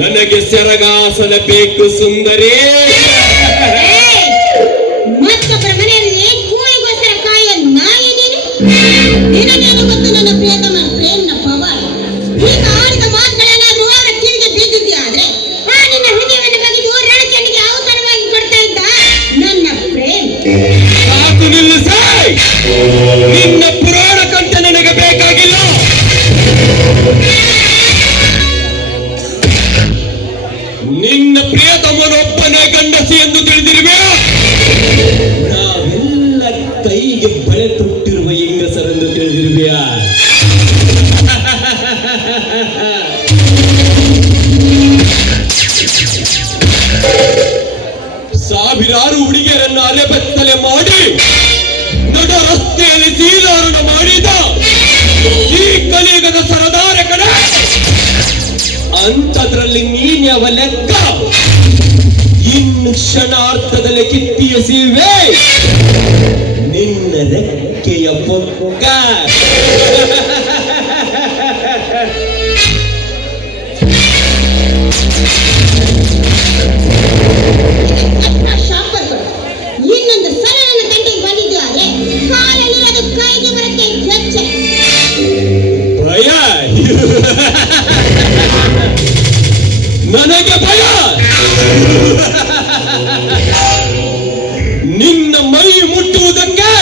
ನನಗೆ ಸೆರಗಾಸನ ಬೇಕು ಸುಂದರಿ. ಮತ್ತೊಬ್ಬರ ಮನೆಯಲ್ಲಿ ಕೂಳಿಗೋಸ್ಕರ ಕಾಯುವ ನಾಯಿ ನೀನು. ನಿನಗೇನು ಗೊತ್ತು ನನ್ನ ಪ್ರಿಯತಮ ಪ್ರೇಮ್ನ ಪವಾಡ? ಈಗ ಆಡಿದ ಮಾತುಗಳೇನಾದ್ರೂ ಅವರ ಕಿವಿಗೆ ಬಿದ್ದಿದ್ದೆ ಆದ್ರೆ ಆ ನಿನ್ನ ಹೃದಯವನ್ನು ಬಗೆದು ರಣಚಂಡಿಗೆ ಔತಣವಾಗಿ ಕೊಡ್ತಾ ಇದ್ದ ನನ್ನ ಪ್ರೇಮ್. ಸಾಕು ನಿಲ್ಲಿಸಿ. ನಿನ್ನ ಪುರಾಣ ಕಂಠ ನನಗೆ ಬೇಕಾಗಿಲ್ಲ. ನಿನ್ನ ಪ್ರಿಯತಮನೊಬ್ಬನೇ ಗಂಡಸಿ ಎಂದು ತಿಳಿದಿರುವೆ. ನಾವೆಲ್ಲ ಕೈಗೆ ಬಳೆ ತೊಟ್ಟಿರುವ ಹೆಂಗಸರೆಂದು ತಿಳಿದಿರುವೆ. ಸಮಯವ ಲೆಕ್ಕ ಇನ್ನು ಕ್ಷಣಾರ್ಥದಲ್ಲಿ ಕಿತ್ತಿಯಸಿವೆ ನಿನ್ನ ರೆಕ್ಕೆಯ ಪೊಕ್ಕ. ಶಾಪರ್ಗಳು ಇನ್ನೊಂದು ಸಲ ನನ್ನ ತಂಟೆಗೆ ಬಂದಿದ್ದು ಆದ್ರೆ ಕಾಲಲ್ಲಿರೋದು ಕೈಗೆ ಬರುತ್ತೆ ಎಚ್ಚರ. ಭಯ ನನಗೆ ಭಯ. ನಿನ್ನ ಮೈ ಮುಟ್ಟುವುದಕ್ಕೆ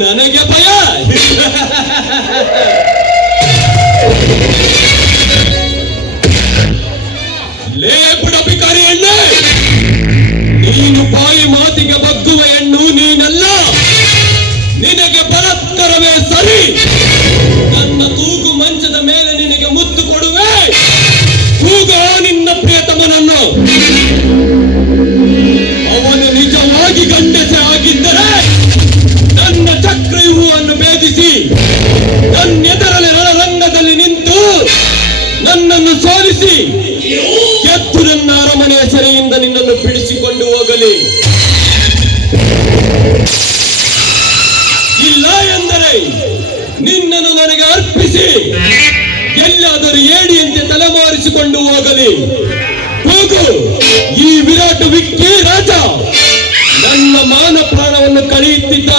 ನನಗೆ ಭಯ. ಲೇ ಬುಡಬಿಕಾರಿ ಹೆಣ್ಣೆ, ನೀನು ಬಾಯಿ ಮಾತಿಗೆ ಬಗ್ಗುವ ಹೆಣ್ಣು ನೀನಲ್ಲ. ನಿನಗೆ ಬಲತ್ಕರವೇ ಸರಿ. ನನ್ನ ತೂಗು ಮಂಚದ ಮೇಲೆ ನಿನಗೆ ಮುತ್ತು ಕೊಡುವೆ. ಕೂಗೋ ನಿನ್ನ ಪ್ರಿಯತಮನನ್ನು. ಅವನು ನಿಜವಾಗಿ ಗಂಡಸೆ ಆಗಿದ್ದರೆ ನನ್ನ ಚಕ್ರವ್ಯೂಹವನ್ನು ಭೇದಿಸಿ ನನ್ನೆದರಲ್ಲಿ ರಣರಂಗದಲ್ಲಿ ನಿಂತು ನನ್ನನ್ನು ಸೋಲಿಸಿ ಎದ್ದು ನನ್ನ ಅರಮನೆಯ ಸೆರೆಯಿಂದ ನಿನ್ನನ್ನು ಬಿಡಿಸಿಕೊಂಡು ಹೋಗಲಿ. ಇಲ್ಲ ಎಂದರೆ ನಿನ್ನನ್ನು ನನಗೆ ಅರ್ಪಿಸಿ ಎಲ್ಲಾದರೂ ಏಡಿಯಂತೆ ತಲೆಮಾರಿಸಿಕೊಂಡು ಹೋಗಲಿ. ಹೋಗು, ಈ ವಿರಾಟ ವಿಕ್ಕಿ ರಾಜ ನನ್ನ ಮಾನ ಪ್ರಾಣವನ್ನು ಕಳೆಯುತ್ತಿದ್ದ